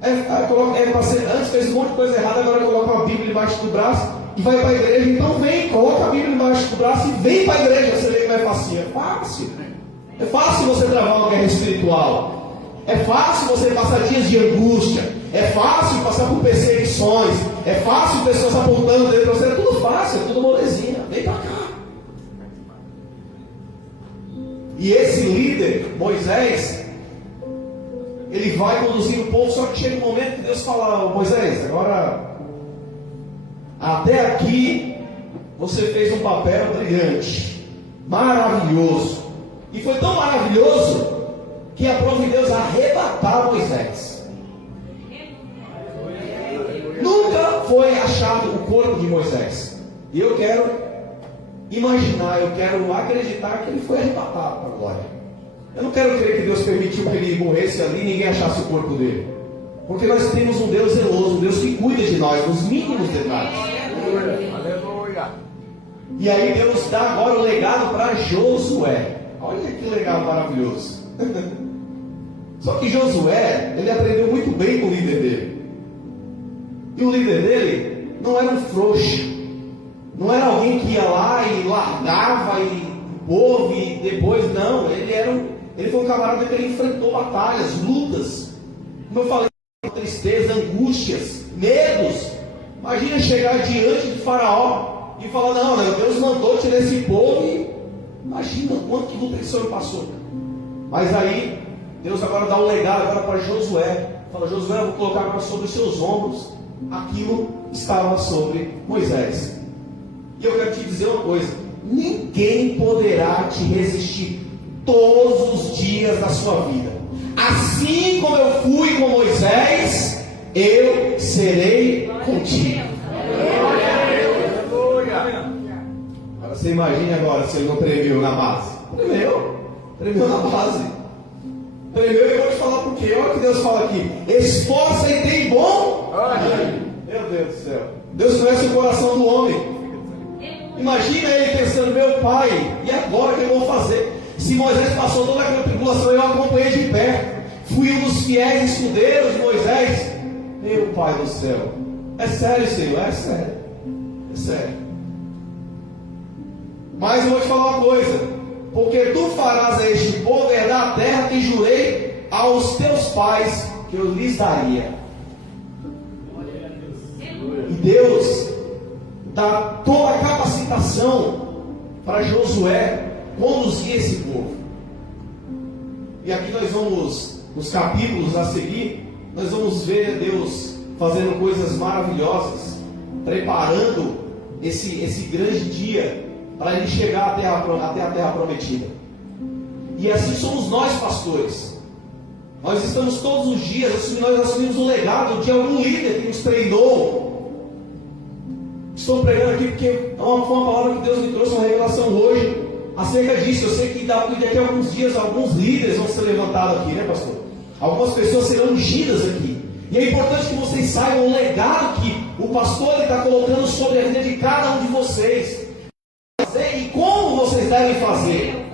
Antes fez um monte de coisa errada, agora coloca uma Bíblia embaixo do braço e vai para a igreja. Então vem, coloca a Bíblia embaixo do braço e vem para a igreja. Você vê como é fácil. É fácil. É fácil você travar uma guerra espiritual. É fácil você passar dias de angústia. É fácil passar por perseguições. É fácil pessoas apontando dentro de você. É tudo fácil, é tudo molezinha. Vem para cá. E esse líder, Moisés, ele vai conduzir o povo, só que chega um momento que Deus fala: Moisés, agora até aqui você fez um papel brilhante, maravilhoso. E foi tão maravilhoso que aprove Deus arrebatar Moisés. Nunca foi achado o corpo de Moisés. E eu quero imaginar, eu quero acreditar que ele foi arrebatado para a glória. Eu não quero crer que Deus permitiu que ele morresse ali e ninguém achasse o corpo dele. Porque nós temos um Deus zeloso, um Deus que cuida de nós, nos mínimos detalhes. Aleluia. E aí Deus dá agora o legado para Josué. Olha que legado maravilhoso. Só que Josué, ele aprendeu muito bem com o líder dele. E o líder dele não era um frouxo. Não era alguém que ia lá e largava e povo e depois, não. Ele foi um camarada que ele enfrentou batalhas, lutas. Como eu falei, tristeza, angústias, medos. Imagina chegar diante de Faraó e falar: não, Deus mandou tirar esse povo. E imagina quanto de luta que o Senhor passou. Mas aí Deus agora dá um legado agora para Josué. Fala: Josué, eu vou colocar agora sobre os seus ombros aquilo que estava sobre Moisés. E eu quero te dizer uma coisa: ninguém poderá te resistir todos os dias da sua vida. Assim como eu fui com Moisés, eu serei contigo. Agora você imagine agora se ele não tremeu na base. Tremeu na base. Tremeu, e eu vou te falar por quê. Olha o que Deus fala aqui: esforça e tem bom. Meu Deus do céu. Deus conhece o coração do homem. Imagina ele pensando: meu pai, e agora o que eu vou fazer? Se Moisés passou toda aquela tribulação, eu acompanhei de perto, fui um dos fiéis escudeiros de Moisés. Meu pai do céu, é sério, Senhor, é sério, é sério. Mas eu vou te falar uma coisa: porque tu farás a este povo herdar a terra que jurei aos teus pais que eu lhes daria. E Deus dá toda a capacitação para Josué conduzir esse povo. E aqui nós vamos, nos capítulos a seguir, nós vamos ver Deus fazendo coisas maravilhosas, preparando esse grande dia para ele chegar até a terra prometida. E assim somos nós, pastores. Nós estamos todos os dias, nós assumimos o legado de algum líder que nos treinou. Estou pregando aqui porque foi uma palavra que Deus me trouxe, uma revelação hoje acerca disso. Eu sei que daqui a alguns dias alguns líderes vão ser levantados aqui, né, pastor? Algumas pessoas serão ungidas aqui. E é importante que vocês saibam o legado que o pastor está colocando sobre a vida de cada um de vocês. E como vocês devem fazer.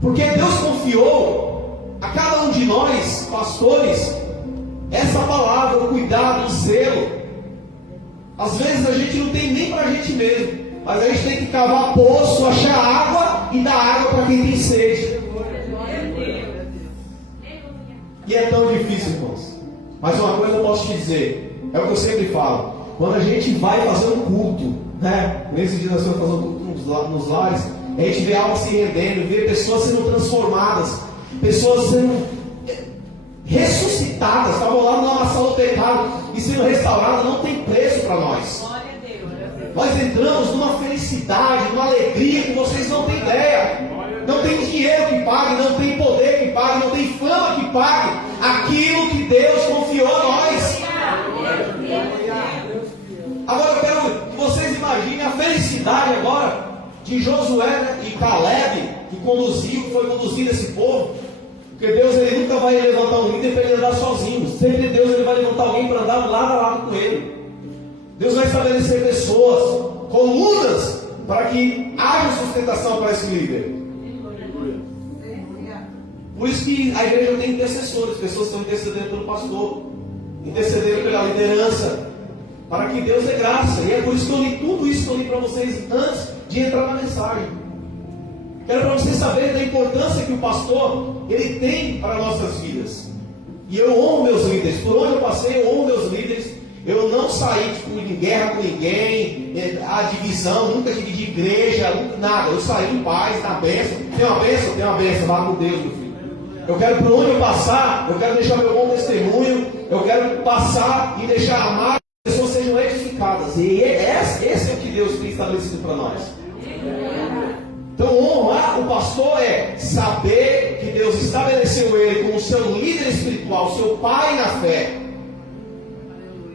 Porque Deus confiou a cada um de nós, pastores, essa palavra, o cuidado, o zelo. Às vezes a gente não tem nem para a gente mesmo, mas a gente tem que cavar poço, achar água e dá água para quem tem sede. E é tão difícil, irmãos. Mas uma coisa eu posso te dizer, é o que eu sempre falo. Quando a gente vai fazer um culto, né? Nesse dia nós estamos fazendo culto nos lares, a gente vê algo se rendendo, vê pessoas sendo transformadas, pessoas sendo ressuscitadas, estavam lá na sala do pecado e sendo restauradas, não tem preço para nós. Nós entramos numa felicidade, numa alegria que vocês não têm ideia. Não tem dinheiro que pague, não tem poder que pague, não tem fama que pague aquilo que Deus confiou a nós. Agora eu quero que vocês imaginem a felicidade agora de Josué, né, e Caleb, que foi conduzindo esse povo. Porque Deus ele nunca vai levantar um líder para ele andar sozinho. Sempre Deus ele vai levantar alguém para andar lado a lado com ele. Deus vai estabelecer pessoas, colunas, para que haja sustentação para esse líder. Por isso que a igreja tem intercessores, pessoas que estão intercedendo pelo pastor, intercedendo pela liderança, para que Deus dê graça. E é por isso que eu li tudo isso que eu li para vocês antes de entrar na mensagem. Quero para vocês saberem da importância que o pastor ele tem para nossas vidas. E eu honro meus líderes. Por onde eu passei, eu honro meus líderes. Eu não saí em guerra com ninguém, a divisão, nunca dividi igreja, nada. Eu saí em paz, na bênção. Tem uma bênção, vá com Deus, meu filho. Eu quero, por onde eu passar, eu quero deixar meu bom testemunho. Eu quero passar e deixar amar que as pessoas sejam edificadas. E esse é o que Deus tem estabelecido para nós. Então, honrar o pastor é saber que Deus estabeleceu ele como seu líder espiritual, seu pai na fé.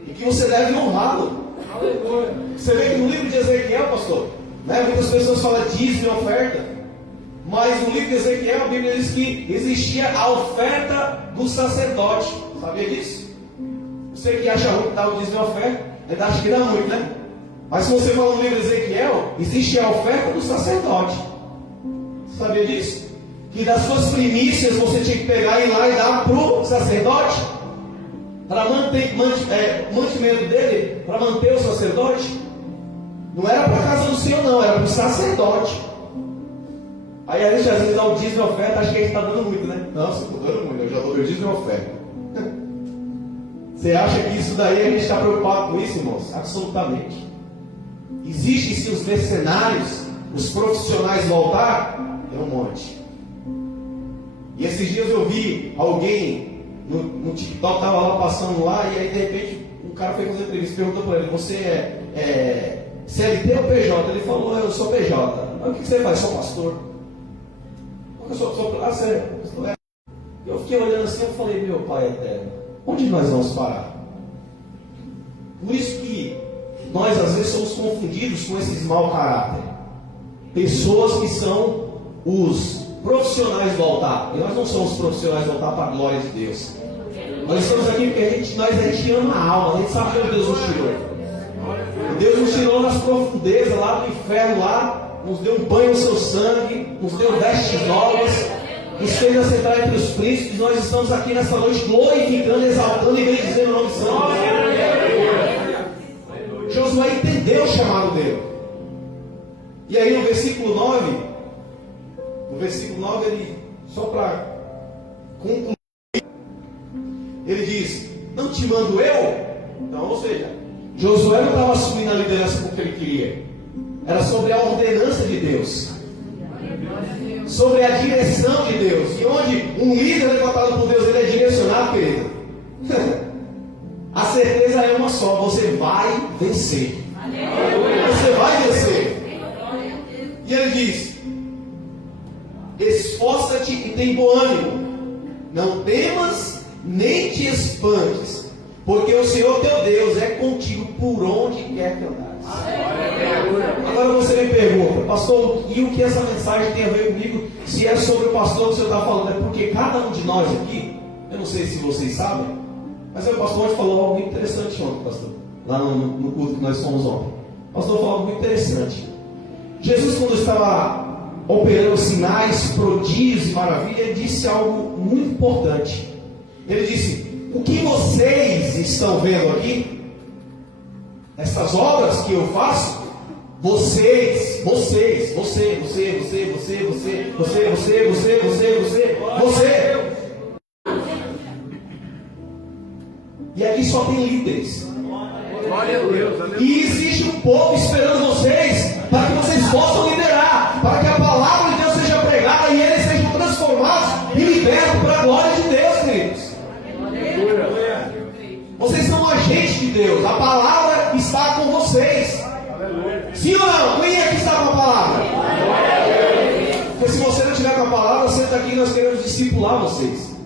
E que você deve honrá-lo. Você vê que no livro de Ezequiel, pastor, né, muitas pessoas falam dízimo e oferta. Mas no livro de Ezequiel, a Bíblia diz que existia a oferta do sacerdote. Sabia disso? Você que acha ruim que dá o dízimo e oferta, ainda acha que dá muito, né? Mas se você falar no livro de Ezequiel, existe a oferta do sacerdote. Sabia disso? Que das suas primícias você tinha que pegar e ir lá e dar para o sacerdote, para manter mantimento dele, para manter o sacerdote. Não era para a casa do Senhor, não, era para o sacerdote. Aí a gente às vezes dá o dízimo e oferta, acho que a gente está dando muito, né? Nossa, estou dando muito, eu já dou meu dízimo e oferta. Você acha que isso daí a gente está preocupado com isso, irmãos? Absolutamente. Existem sim os mercenários, os profissionais do altar, tem um monte. E esses dias eu vi alguém no TikTok, estava lá passando lá, e aí de repente um cara foi fazer entrevista, perguntou para ele: você é CLT ou PJ? Ele falou: eu sou PJ. Mas o que você faz? Sou pastor. Sério. Eu fiquei olhando assim e falei: meu Pai eterno, onde nós vamos parar? Por isso que nós às vezes somos confundidos com esses mau caráter. Pessoas que são os profissionais do altar. E nós não somos profissionais do altar para a glória de Deus. Nós estamos aqui porque a gente ama a alma. A gente sabe que Deus nos tirou. Deus nos tirou nas profundezas lá do inferno lá. Nos deu um banho no seu sangue, nos deu vestes novas, nos fez assentar entre os príncipes. Nós estamos aqui nessa noite glorificando, exaltando e bendizendo o nome de Santo. Josué entendeu o chamado dele. E aí no versículo 9, ele, só para concluir, ele diz: não te mando eu? Então, ou seja, Josué não estava assumindo a liderança porque ele queria. Era sobre a ordenança de Deus, sobre a direção de Deus. E onde um líder levantado por Deus, ele é direcionado, querido, a certeza é uma só: você vai vencer. Você vai vencer. E ele diz: esforça-te e tem bom ânimo, não temas nem te espantes, porque o Senhor teu Deus é contigo por onde quer que andares. Agora você me pergunta: pastor, e o que essa mensagem tem a ver comigo? Se é sobre o pastor que o senhor está falando? É porque cada um de nós aqui, eu não sei se vocês sabem, mas o pastor hoje falou algo muito interessante ontem, pastor, lá no culto que nós fomos ontem. O pastor falou algo muito interessante. Jesus, quando estava operando sinais, prodígios e maravilhas, ele disse algo muito importante. Ele disse: o que vocês estão vendo aqui, essas obras que eu faço, Você. E aqui só tem líderes. Glória a Deus. Aleluia. E existe um povo esperando vocês para que vocês possam liderar, para que a palavra de Deus seja pregada e eles sejam transformados e libertos para a glória de Deus, queridos. Vocês são agentes de Deus, a palavra está com vocês. Sim ou não? Quem é que está com a palavra? Porque se você não estiver com a palavra, senta aqui, nós queremos discipular vocês.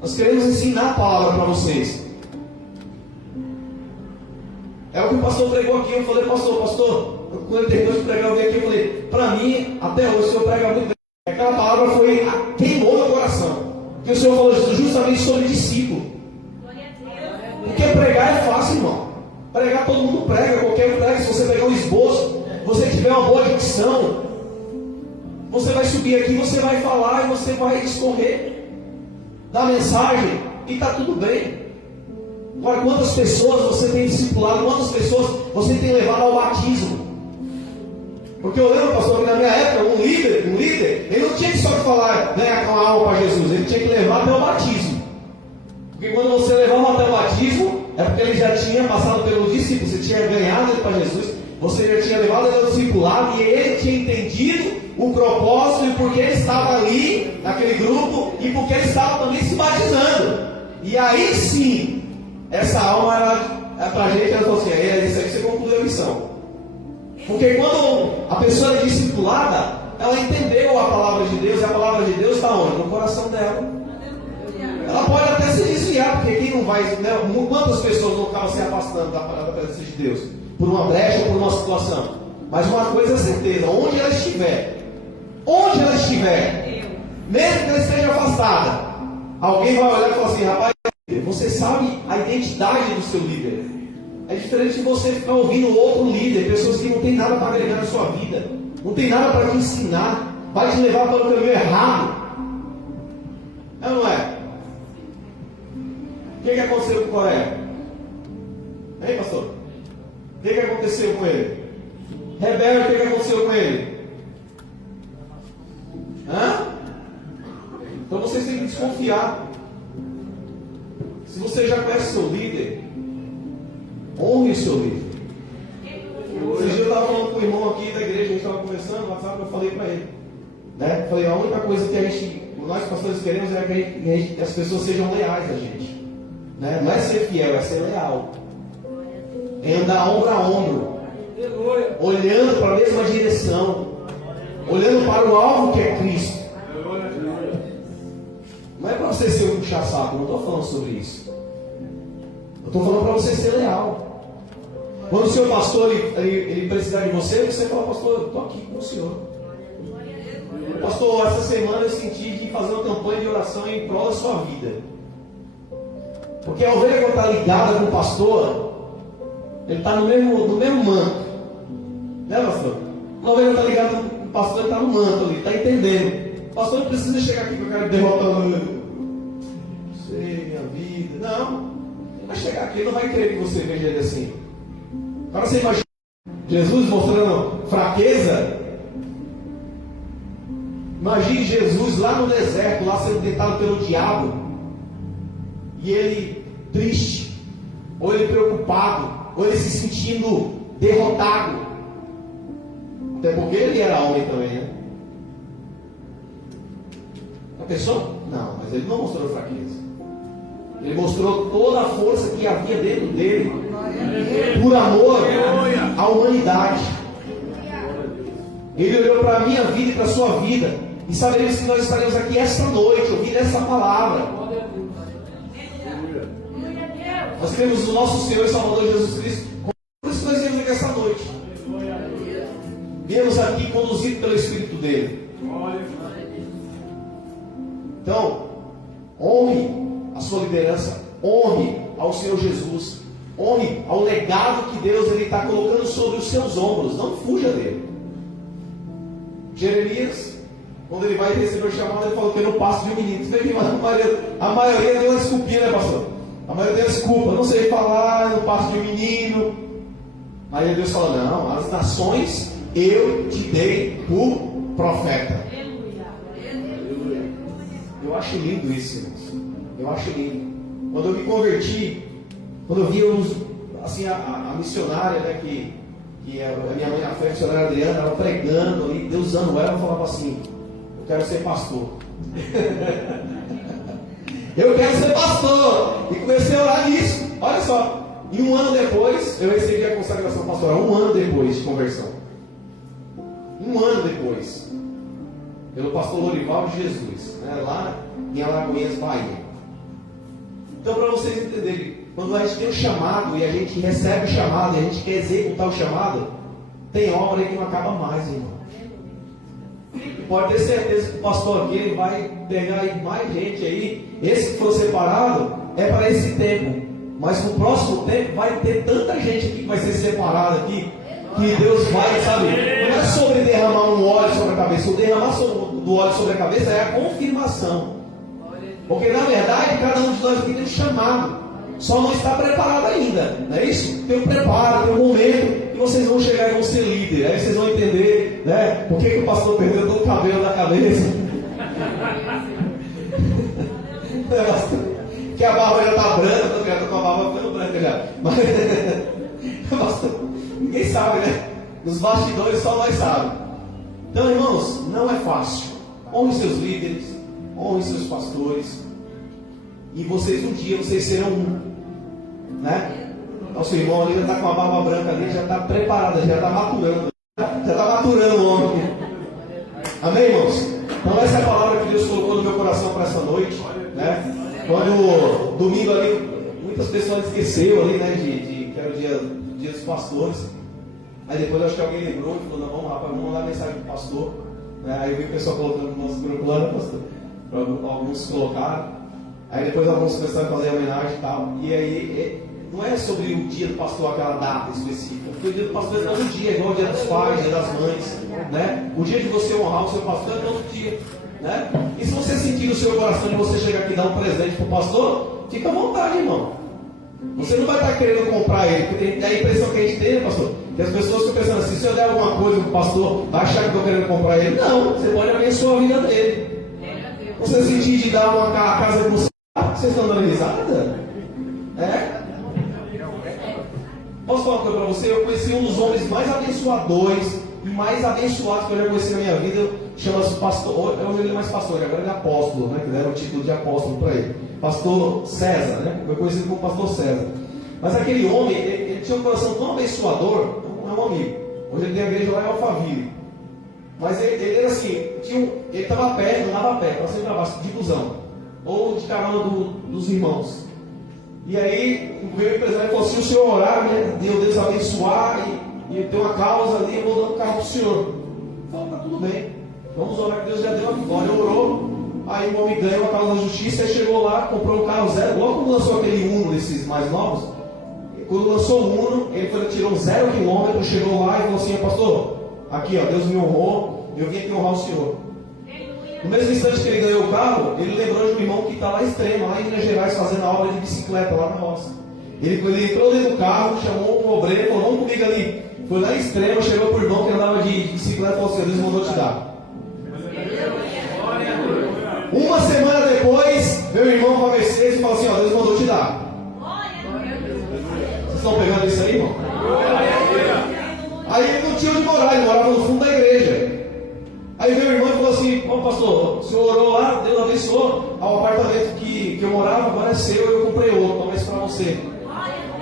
Nós queremos ensinar a palavra para vocês. É o que o pastor pregou aqui. Eu falei, pastor, quando ele terminou de pregar, eu vim aqui e falei, para mim, até hoje o senhor prega muito bem. Aquela palavra queimou meu coração. Porque o senhor falou justamente sobre discípulo. Porque pregar é fácil, irmão. Pregar todo mundo prega, qualquer um prega. Se você pegar um esboço, você tiver uma boa dicção, você vai subir aqui, você vai falar e você vai discorrer da mensagem e está tudo bem. Agora, quantas pessoas você tem discipulado, quantas pessoas você tem levado ao batismo? Porque eu lembro, pastor, que na minha época, um líder, ele não tinha que só falar, ganhar uma alma para Jesus, ele tinha que levar até o batismo. Porque quando você levava até o batismo, é porque ele já tinha passado pelo discípulo, você tinha ganhado ele para Jesus, você já tinha levado ele ao discipulado e ele tinha entendido o propósito e porque ele estava ali, naquele grupo, e porque ele estava também se batizando. E aí sim, essa alma era para a gente, ela falou assim, isso aqui você concluiu a missão. Porque quando a pessoa é discipulada, ela entendeu a palavra de Deus, e a palavra de Deus está onde? No coração dela. Ela pode até se desviar, porque quem não vai, né? Quantas pessoas não acabam se afastando da presença de Deus? Por uma brecha ou por uma situação. Mas uma coisa é certeza, onde ela estiver, mesmo que ela esteja afastada, alguém vai olhar e falar assim, rapaz, você sabe a identidade do seu líder. É diferente de você ficar ouvindo outro líder, pessoas que não tem nada para agregar na sua vida, não tem nada para te ensinar, vai te levar para o caminho errado. É ou não é? O que aconteceu com o Coré? Hein, pastor? O que aconteceu com ele? Rebelde, o que aconteceu com ele? Então vocês têm que desconfiar. Se você já conhece seu líder, honre o seu líder. Esse dia eu estava falando com o irmão aqui da igreja, a gente estava conversando no WhatsApp, eu falei para ele, né? Falei, a única coisa que nós pastores queremos é que as pessoas sejam leais a gente, né? Não é ser fiel, é ser leal, é andar ombro a ombro, olhando para a mesma direção, olhando para o alvo que é Cristo. Não é para você ser um puxa-saco, não estou falando sobre isso. Eu estou falando para você ser leal. Quando o seu pastor ele precisar de você, você fala, pastor, eu estou aqui com o senhor. Pastor, essa semana eu senti de fazer uma campanha de oração em prol da sua vida. Porque a ovelha que está ligada com o pastor, ele está no mesmo manto. Né, pastor? A ovelha está ligada com o pastor, ele está no manto ali, está entendendo. O pastor não precisa chegar aqui com a cara derrotando. Sei, minha vida. Não. Ele vai chegar aqui, ele não vai querer que você veja ele assim. Agora você imagina Jesus mostrando fraqueza. Imagine Jesus lá no deserto, lá sendo tentado pelo diabo. E ele triste, ou ele preocupado, ou ele se sentindo derrotado. Até porque ele era homem também, né? A pessoa? Não, mas ele não mostrou fraqueza. Ele mostrou toda a força que havia dentro dele, por amor à humanidade. Ele olhou para a minha vida e para a sua vida, e sabemos que nós estaremos aqui esta noite, ouvindo essa palavra. Nós temos o nosso Senhor e Salvador Jesus Cristo, por isso nós viemos aqui esta noite. Viemos aqui conduzido pelo Espírito dele. Então, honre a sua liderança, honre ao Senhor Jesus, honre ao legado que Deus está colocando sobre os seus ombros, não fuja dele. Jeremias, quando ele vai receber o chamado, ele falou que eu não passo de um menino. A maioria deu uma desculpinha, né, pastor? A maioria deu uma desculpa, não sei falar, eu não passo de um menino. Aí Deus fala, não, as nações eu te dei por profeta. Eu acho lindo isso, irmãos. Eu acho lindo. Quando eu me converti, quando eu vi assim, a missionária, né, que a minha mãe na fé, a missionária Adriana, ela pregando ali, Deus usando ela, eu falava assim, eu quero ser pastor. Eu quero ser pastor. E comecei a orar nisso. Olha só. E um ano depois, eu recebi a consagração pastoral. Um ano depois de conversão. Um ano depois. Pelo pastor Lorival de Jesus. Né, lá em Alagoinhas, Bahia. Então, para vocês entenderem, quando a gente tem um chamado e a gente recebe o chamado e a gente quer executar o chamado, tem obra aí que não acaba mais, irmão. Pode ter certeza que o pastor aqui ele vai pegar aí mais gente aí. Esse que for separado é para esse tempo. Mas no próximo tempo vai ter tanta gente aqui que vai ser separada aqui, que Deus vai, sabe? Não é sobre derramar um óleo sobre a cabeça. O derramar do óleo sobre a cabeça é a confirmação. Porque na verdade cada um de nós aqui tem um chamado. Só não está preparado ainda. Não é isso? Tem um preparo, tem um momento que vocês vão chegar e vão ser líder. Aí vocês vão entender, né? Por que o pastor perdeu todo o cabelo da cabeça. Que a barba já está branca, já está com a barba ficando branca já. Mas ninguém sabe, né? Nos bastidores só nós sabemos. Então, irmãos, não é fácil. Honre seus líderes, honre seus pastores. E vocês um dia vocês serão um. Né? Nosso irmão ali já está com a barba branca ali, já está preparado, já está maturando. Já está maturando o homem. Amém, irmãos? Então essa é a palavra que Deus colocou no meu coração para essa noite, né? Quando domingo ali, muitas pessoas esqueceram ali, né? Que era o dia dos pastores. Aí depois acho que alguém lembrou e falou, não, vamos lá, vamos mandar mensagem para o pastor. Né? Aí eu vi o pessoal colocando no nosso grupo lá, né, pastor? Alguns colocaram. Aí depois alguns começaram a fazer homenagem e tal. E aí não é sobre o dia do pastor, aquela data específica. Porque o dia do pastor é todo dia, igual o dia dos pais, dia das mães. Né? O dia de você honrar o seu pastor é todo dia. Né? E se você sentir no seu coração de você chegar aqui e dar um presente para o pastor, fica à vontade, irmão. Você não vai estar querendo comprar ele, porque a impressão que a gente tem, pastor, que as pessoas ficam pensando assim, se eu der alguma coisa para o pastor, vai achar que eu estou querendo comprar ele. Não, você pode abençoar a vida dele. Você sentir de dar uma casa de você, vocês estão dando risada? É? Posso falar uma coisa para você? Eu conheci um dos homens mais abençoadores e mais abençoados que eu já conheci na minha vida. Chama-se pastor, eu não ele mais pastor, agora ele é apóstolo, né? Que deram o título de apóstolo para ele. Pastor César, né? Eu conheci ele como pastor César. Mas aquele homem, ele tinha um coração tão abençoador, não é um amigo. Hoje ele tem a igreja lá em Alphaville. Mas ele era assim, ele estava a pé, andava a pé, para cima e para baixo, de busão. Ou de carona dos irmãos. E aí, o meu empresário falou assim, o senhor orar, né? Deus abençoar e tem uma causa ali, eu vou dar um carro para o senhor. Eu falei, tá tudo bem. Vamos orar que Deus já deu a vitória. Orou, aí o homem ganhou a causa da justiça, aí chegou lá, comprou um carro zero. Logo quando lançou aquele Uno desses mais novos, quando lançou o Uno, ele tirou 0 km, chegou lá e falou assim, pastor, aqui ó, Deus me honrou, eu vim aqui honrar o senhor. No mesmo instante que ele ganhou o carro, ele lembrou de um irmão que está lá extremo, lá em Minas Gerais, fazendo a obra de bicicleta lá na roça. Ele entrou dentro do carro, chamou um obreiro, falou, vamos comigo ali. Foi lá em extremo, chegou para o irmão que andava de bicicleta e falou assim, Deus mandou te dar. Uma semana depois, meu irmão com a Mercedes e falou assim, ó, Deus mandou te dar. Vocês estão pegando isso aí, irmão? Aí ele não tinha onde morar, ele morava no fundo da igreja. Aí meu irmão falou assim, ó pastor, o senhor orou lá, Deus abençoou, o apartamento que eu morava agora é seu, eu comprei outro, toma isso para você.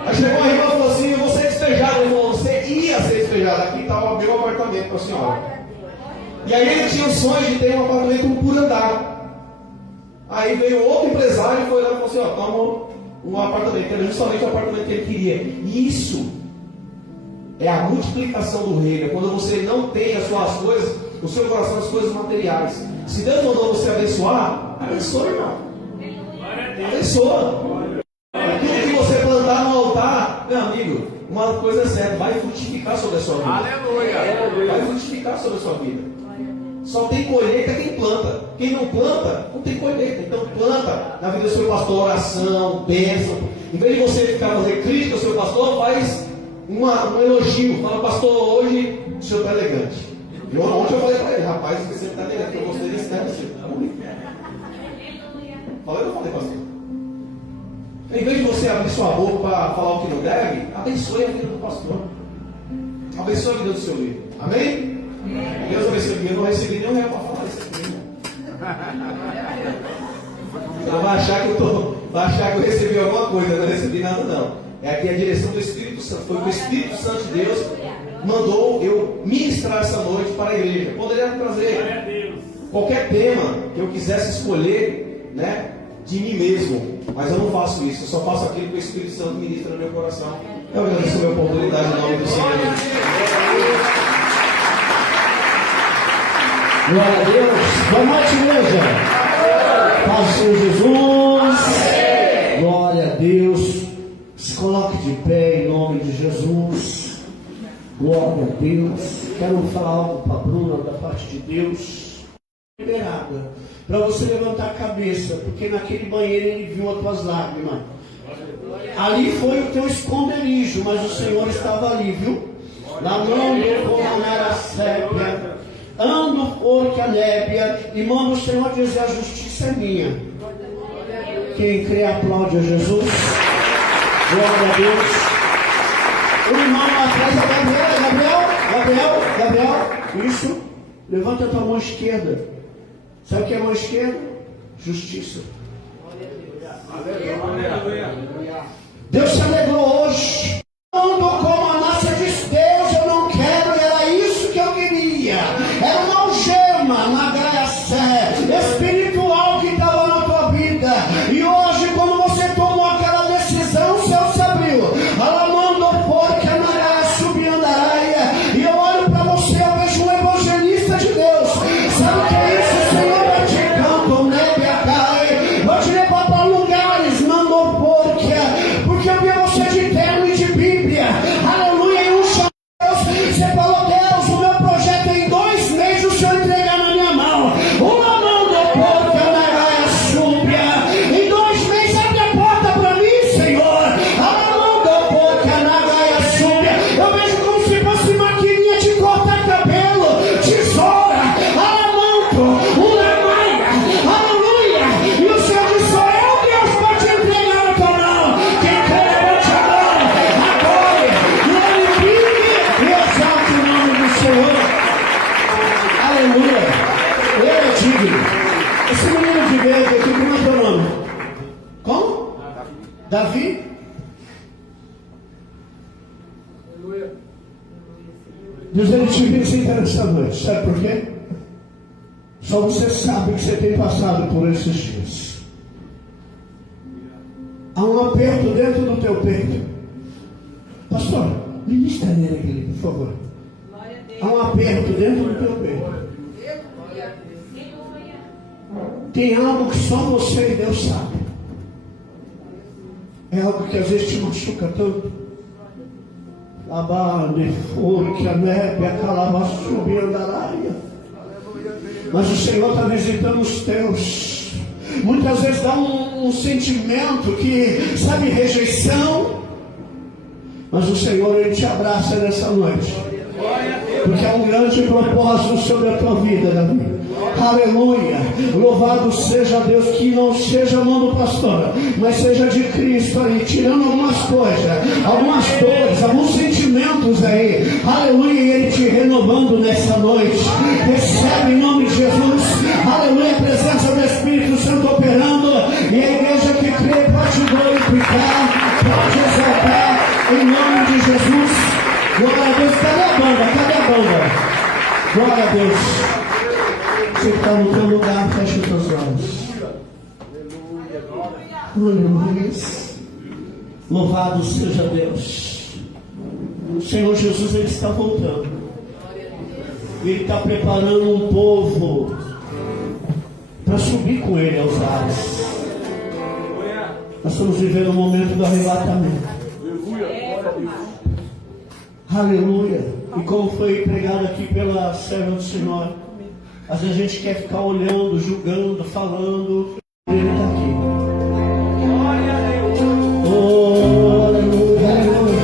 Aí chegou a irmã e falou assim, eu vou ser despejado. Ele falou, você ia ser despejado, aqui está o meu apartamento para a senhora. E aí ele tinha o sonho de ter um apartamento por andar. Aí veio outro empresário e foi lá e falou assim, ó, toma um apartamento, que era justamente o apartamento que ele queria. E isso é a multiplicação do reino, é quando você não tem as suas coisas, o seu coração, as coisas materiais. Se Deus mandou você abençoar, abençoa, irmão. Abençoa. Tudo que você plantar no altar, meu amigo, uma coisa é certa, vai frutificar sobre a sua vida. Aleluia. Vai frutificar sobre a sua vida. Só tem colheita quem planta. Quem não planta, não tem colheita. Então planta na vida do seu pastor, oração, bênção. Em vez de você ficar fazendo crítica ao seu pastor, faz um elogio. Fala, pastor, hoje o senhor está elegante. Ontem eu falei para ele, rapaz, você está elegante, eu gostei desse terno assim. Falei ou não falei, pastor? Em vez de você abrir sua boca para falar o que não deve, abençoe a vida do pastor. Abençoe a vida do seu líder. Amém? Deus abençoe. Eu não recebi nenhum real para falar isso aqui. Você não vai achar que eu recebi alguma coisa. Eu não recebi nada, não. É aqui a direção do Espírito Santo. Foi o Espírito Santo de Deus mandou eu ministrar essa noite para a igreja. Poderia trazer qualquer tema que eu quisesse escolher, né, de mim mesmo. Mas eu não faço isso. Eu só faço aquilo que o Espírito Santo ministra no meu coração. Eu agradeço a minha oportunidade em nome do Senhor. Glória a Deus. Boa noite, igreja. Paz do Senhor Jesus. Glória a Deus. Se coloque de pé em nome de Jesus. Glória a Deus. Quero falar algo para a Bruna da parte de Deus. Liberada. Para você levantar a cabeça. Porque naquele banheiro ele viu as tuas lágrimas. Ali foi o teu esconderijo. Mas o Senhor estava ali, viu? Lamando como era sépia. Ando por que a nébia, e manda o Senhor dizer: a justiça é minha. Quem crê aplaude a Jesus. Glória a Deus. O irmão lá atrás é Gabriel. Isso. Levanta a tua mão esquerda. Sabe o que é a mão esquerda? Justiça. Deus se alegrou hoje. Ando como a massa diz: Deus, eu não quero. Era isso que eu queria. Era uma algema na graça espiritual que estava na tua vida. E hoje, quando você tomou aquela decisão, o céu se abriu. Alamando porque a maré subindo a raia. E eu olho para você, eu vejo um evangelista de Deus. Sabe o que é isso? Senhor, eu te canto, neve a cai. Vou te levar para lugares, mandou porque eu vi você de terno e de Bíblia. Aleluia, e um chão. Você falou: Deus, o meu projeto é em 2 meses o Senhor entregar na minha mão. Uma mão do porco, a nagaia súbia. Em 2 meses abre a porta para mim, Senhor. A mão do porco, a nagaia súbia. Eu vejo como se fosse maquininha de cortar cabelo, tesoura, alamanto, uma maia. Aleluia. E o Senhor diz: sou eu, Deus, para te entregar na tua mão. Quem crê, levante a mão. Adore, glorifique e exalte o nome do Senhor. Aleluia. Ele é digno. Esse menino de verde aqui, como é o teu nome? Como? Davi? Deus, ele te visita nessa noite. Sabe por quê? Só você sabe que você tem passado por esses dias. Há um aperto dentro do teu peito. Pastor, ministra nele aqui, por favor. Há um aperto dentro do teu peito. Tem algo que só você e Deus sabe. É algo que às vezes te machuca tanto. Abane, que a neve, a calabassu, e andaraia. Mas o Senhor está visitando os teus. Muitas vezes dá um sentimento que, sabe, rejeição. Mas o Senhor, ele te abraça nessa noite. Porque há um grande propósito sobre a tua vida, Davi. Aleluia. Louvado seja Deus, que não seja a mão do pastor, mas seja de Cristo aí, tirando algumas coisas, algumas dores, alguns sentimentos aí. Aleluia. E ele te renovando nessa noite. Recebe em nome de Jesus. Aleluia. A presença do Espírito Santo operando. E a igreja que crê pode glorificar, pode exaltar em nome de Jesus. Glória a Deus. Cadê a banda? Cadê a banda? Glória a Deus. Você que está no teu lugar, fecha os teus olhos. Aleluia. Louvado seja Deus. O Senhor Jesus, ele está voltando. Ele está preparando um povo para subir com ele aos ares. Nós estamos vivendo um momento do arrebatamento. Aleluia. E como foi pregado aqui pela serva do Senhor, às vezes a gente quer ficar olhando, julgando, falando. Ele está aqui. Oh, aleluia, aleluia.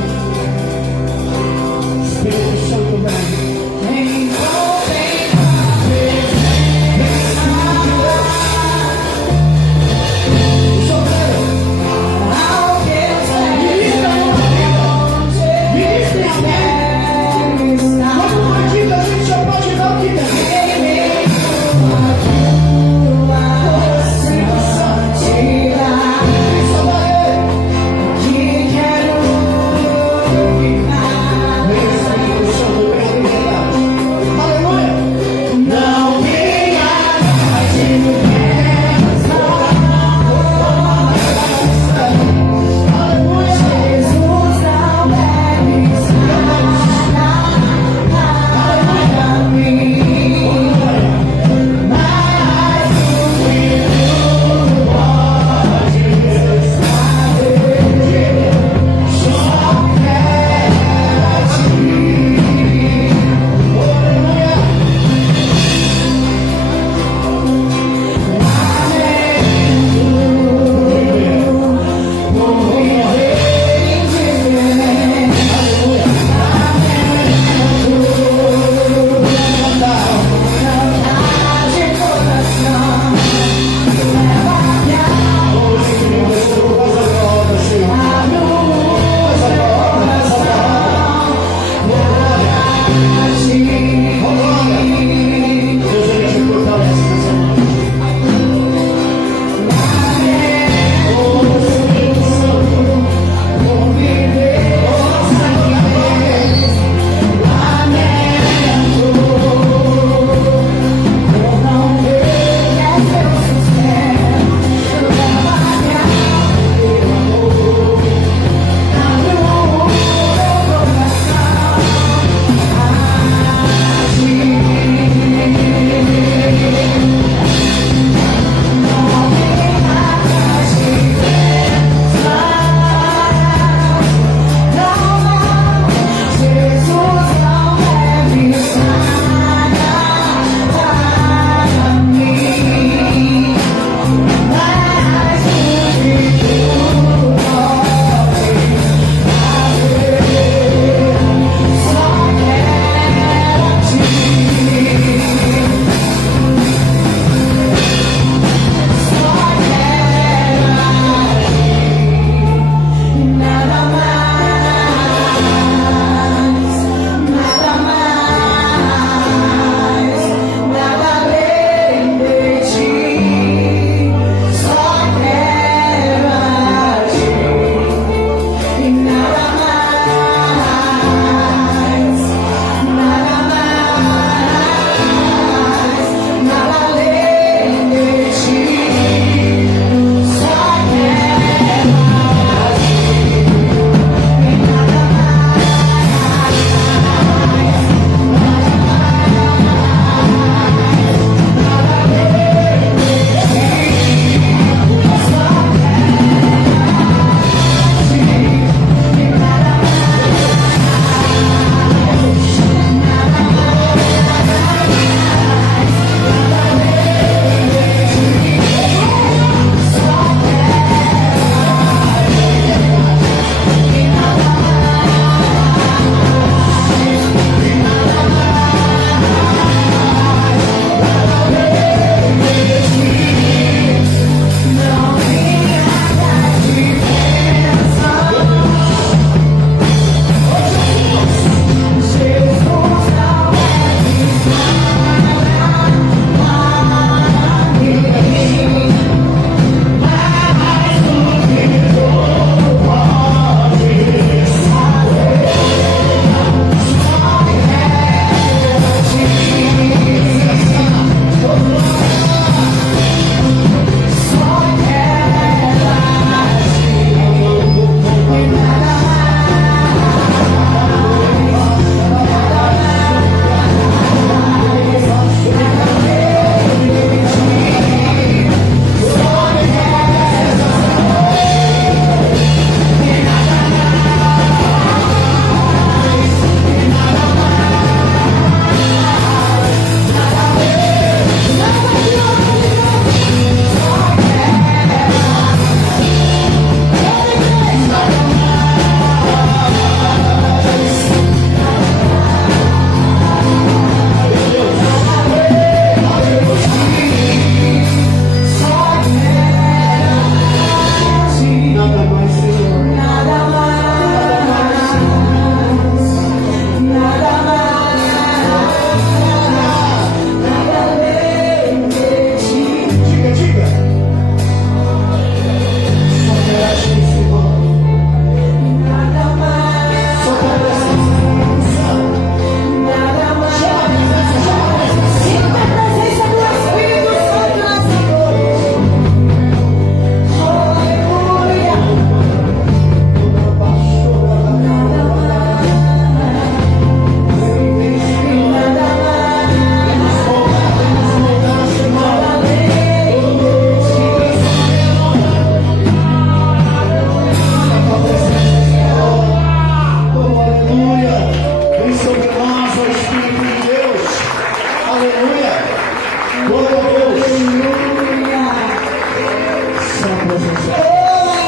presença.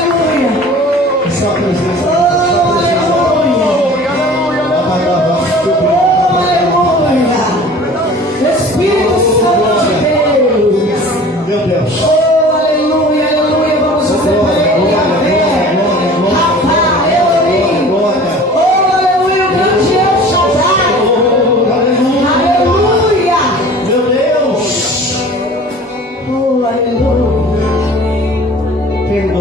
Aleluia. Sua presença. Aleluia. Espírito Santo de Deus. Meu Deus. Oh, aleluia, aleluia. Vamos dizer para ele a fé. Rapá, Elohim. Oh, aleluia. O grande El Shaddai. Aleluia. Meu Deus. Oh, aleluia. Perdoa.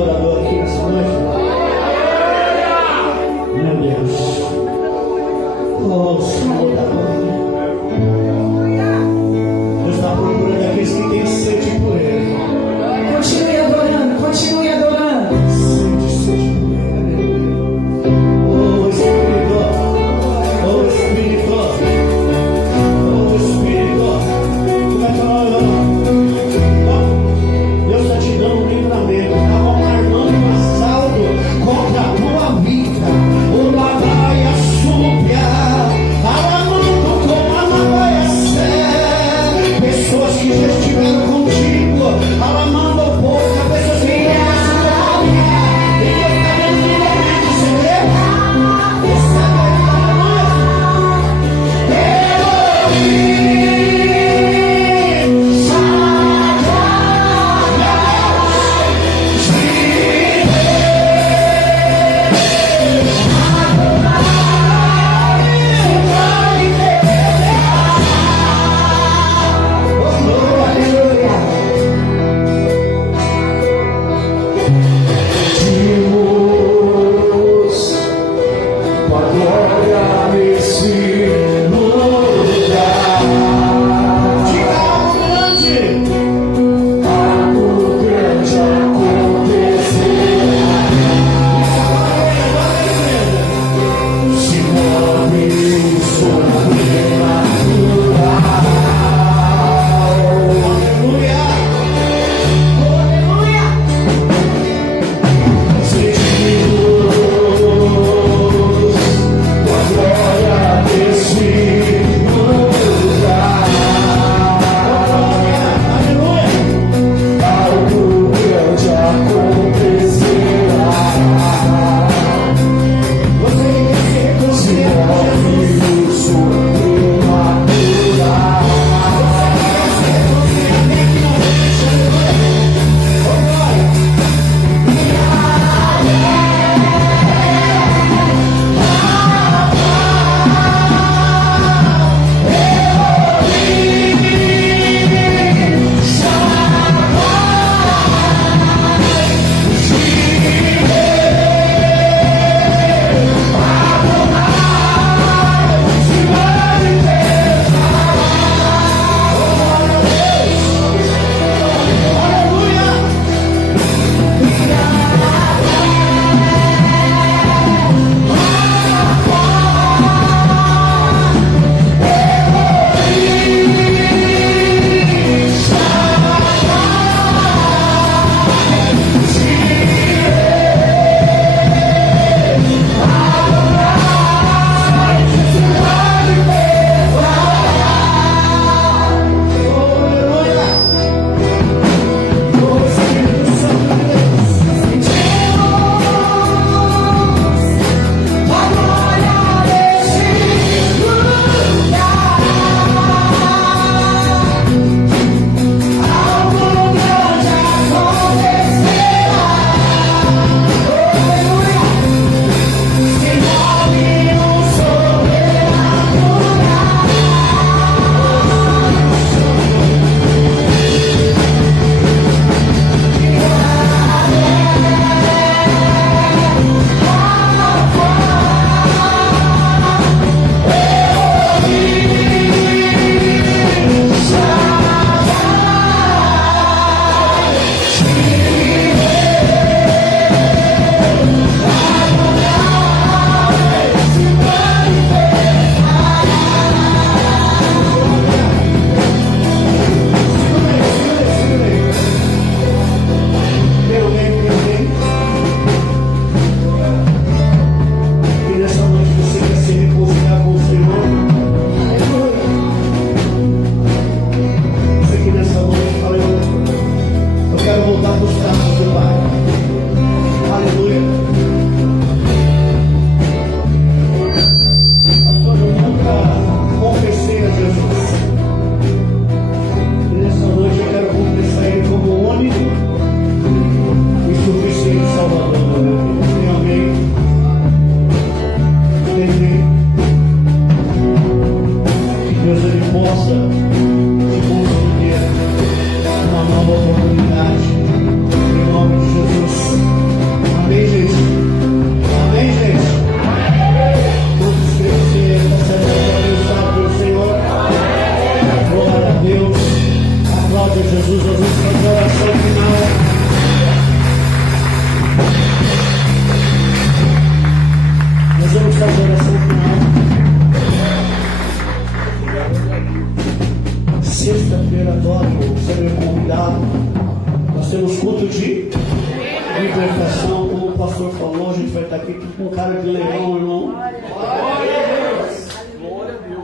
Libertação, como o pastor falou, a gente vai estar aqui tudo com cara de leão, irmão.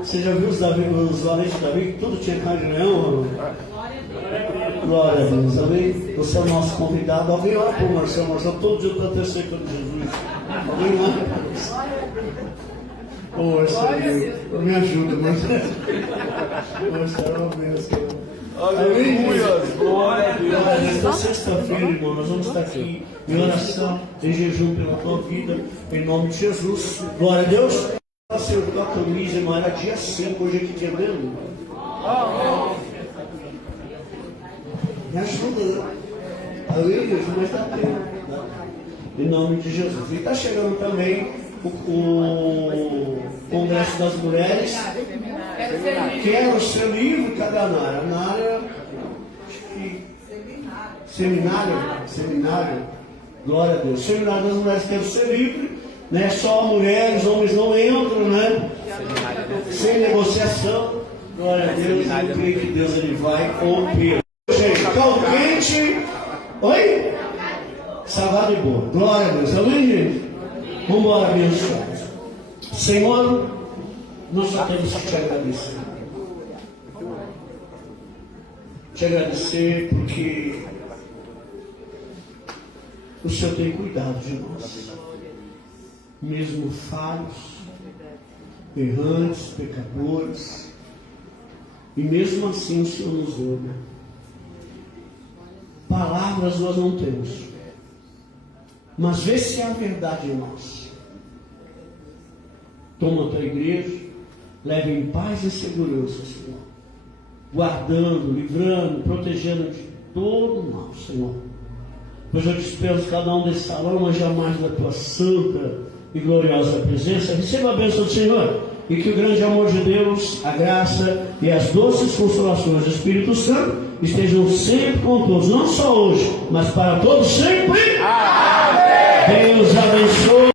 Você já viu os valentes de Davi, que tudo tinha cara de leão? Glória a Deus, amém? Você é o nosso convidado. Alguém ora por Marcelo. Marcelo, todo dia está testemunhando Jesus. Alguém ora por Marcelo, me ajuda, Marcelo. Marcelo, Aleluia, glória a Deus. Nesta sexta-feira, irmão, nós vamos estar aqui em oração, em jejum pela tua vida, em nome de Jesus. Glória a Deus. Acertou a camisa, irmão, era dia 5, hoje é que dia mesmo? Me ajuda, né? Aleluia, mas está tendo. Tá? Em nome de Jesus. E está chegando também o Congresso das Mulheres. Quero ser livre, cadê a Nara? A Nara, acho que. Seminário. Glória a Deus. Seminário das Mulheres, quero ser livre. Né? Só mulheres, homens não entram, né? Sem negociação. Glória a Deus. Eu creio que Deus ele vai romper. Gente, caldo quente. Oi? Salgado e bom. Glória a Deus. Amém, gente? Vamos embora, abençoados. Senhor, nós só temos que te agradecer. Te agradecer porque o Senhor tem cuidado de nós. Mesmo falhos, errantes, pecadores. E mesmo assim o Senhor nos ama. Palavras nós não temos. Mas vê se há verdade em nós. Toma a tua igreja, leva em paz e segurança, Senhor. Guardando, livrando, protegendo de todo o mal, Senhor. Pois eu dispenso cada um desse salão, mas jamais da tua santa e gloriosa presença. Receba a bênção do Senhor. E que o grande amor de Deus, a graça e as doces consolações do Espírito Santo estejam sempre com todos, não só hoje, mas para todos sempre. Amém. Deus abençoe.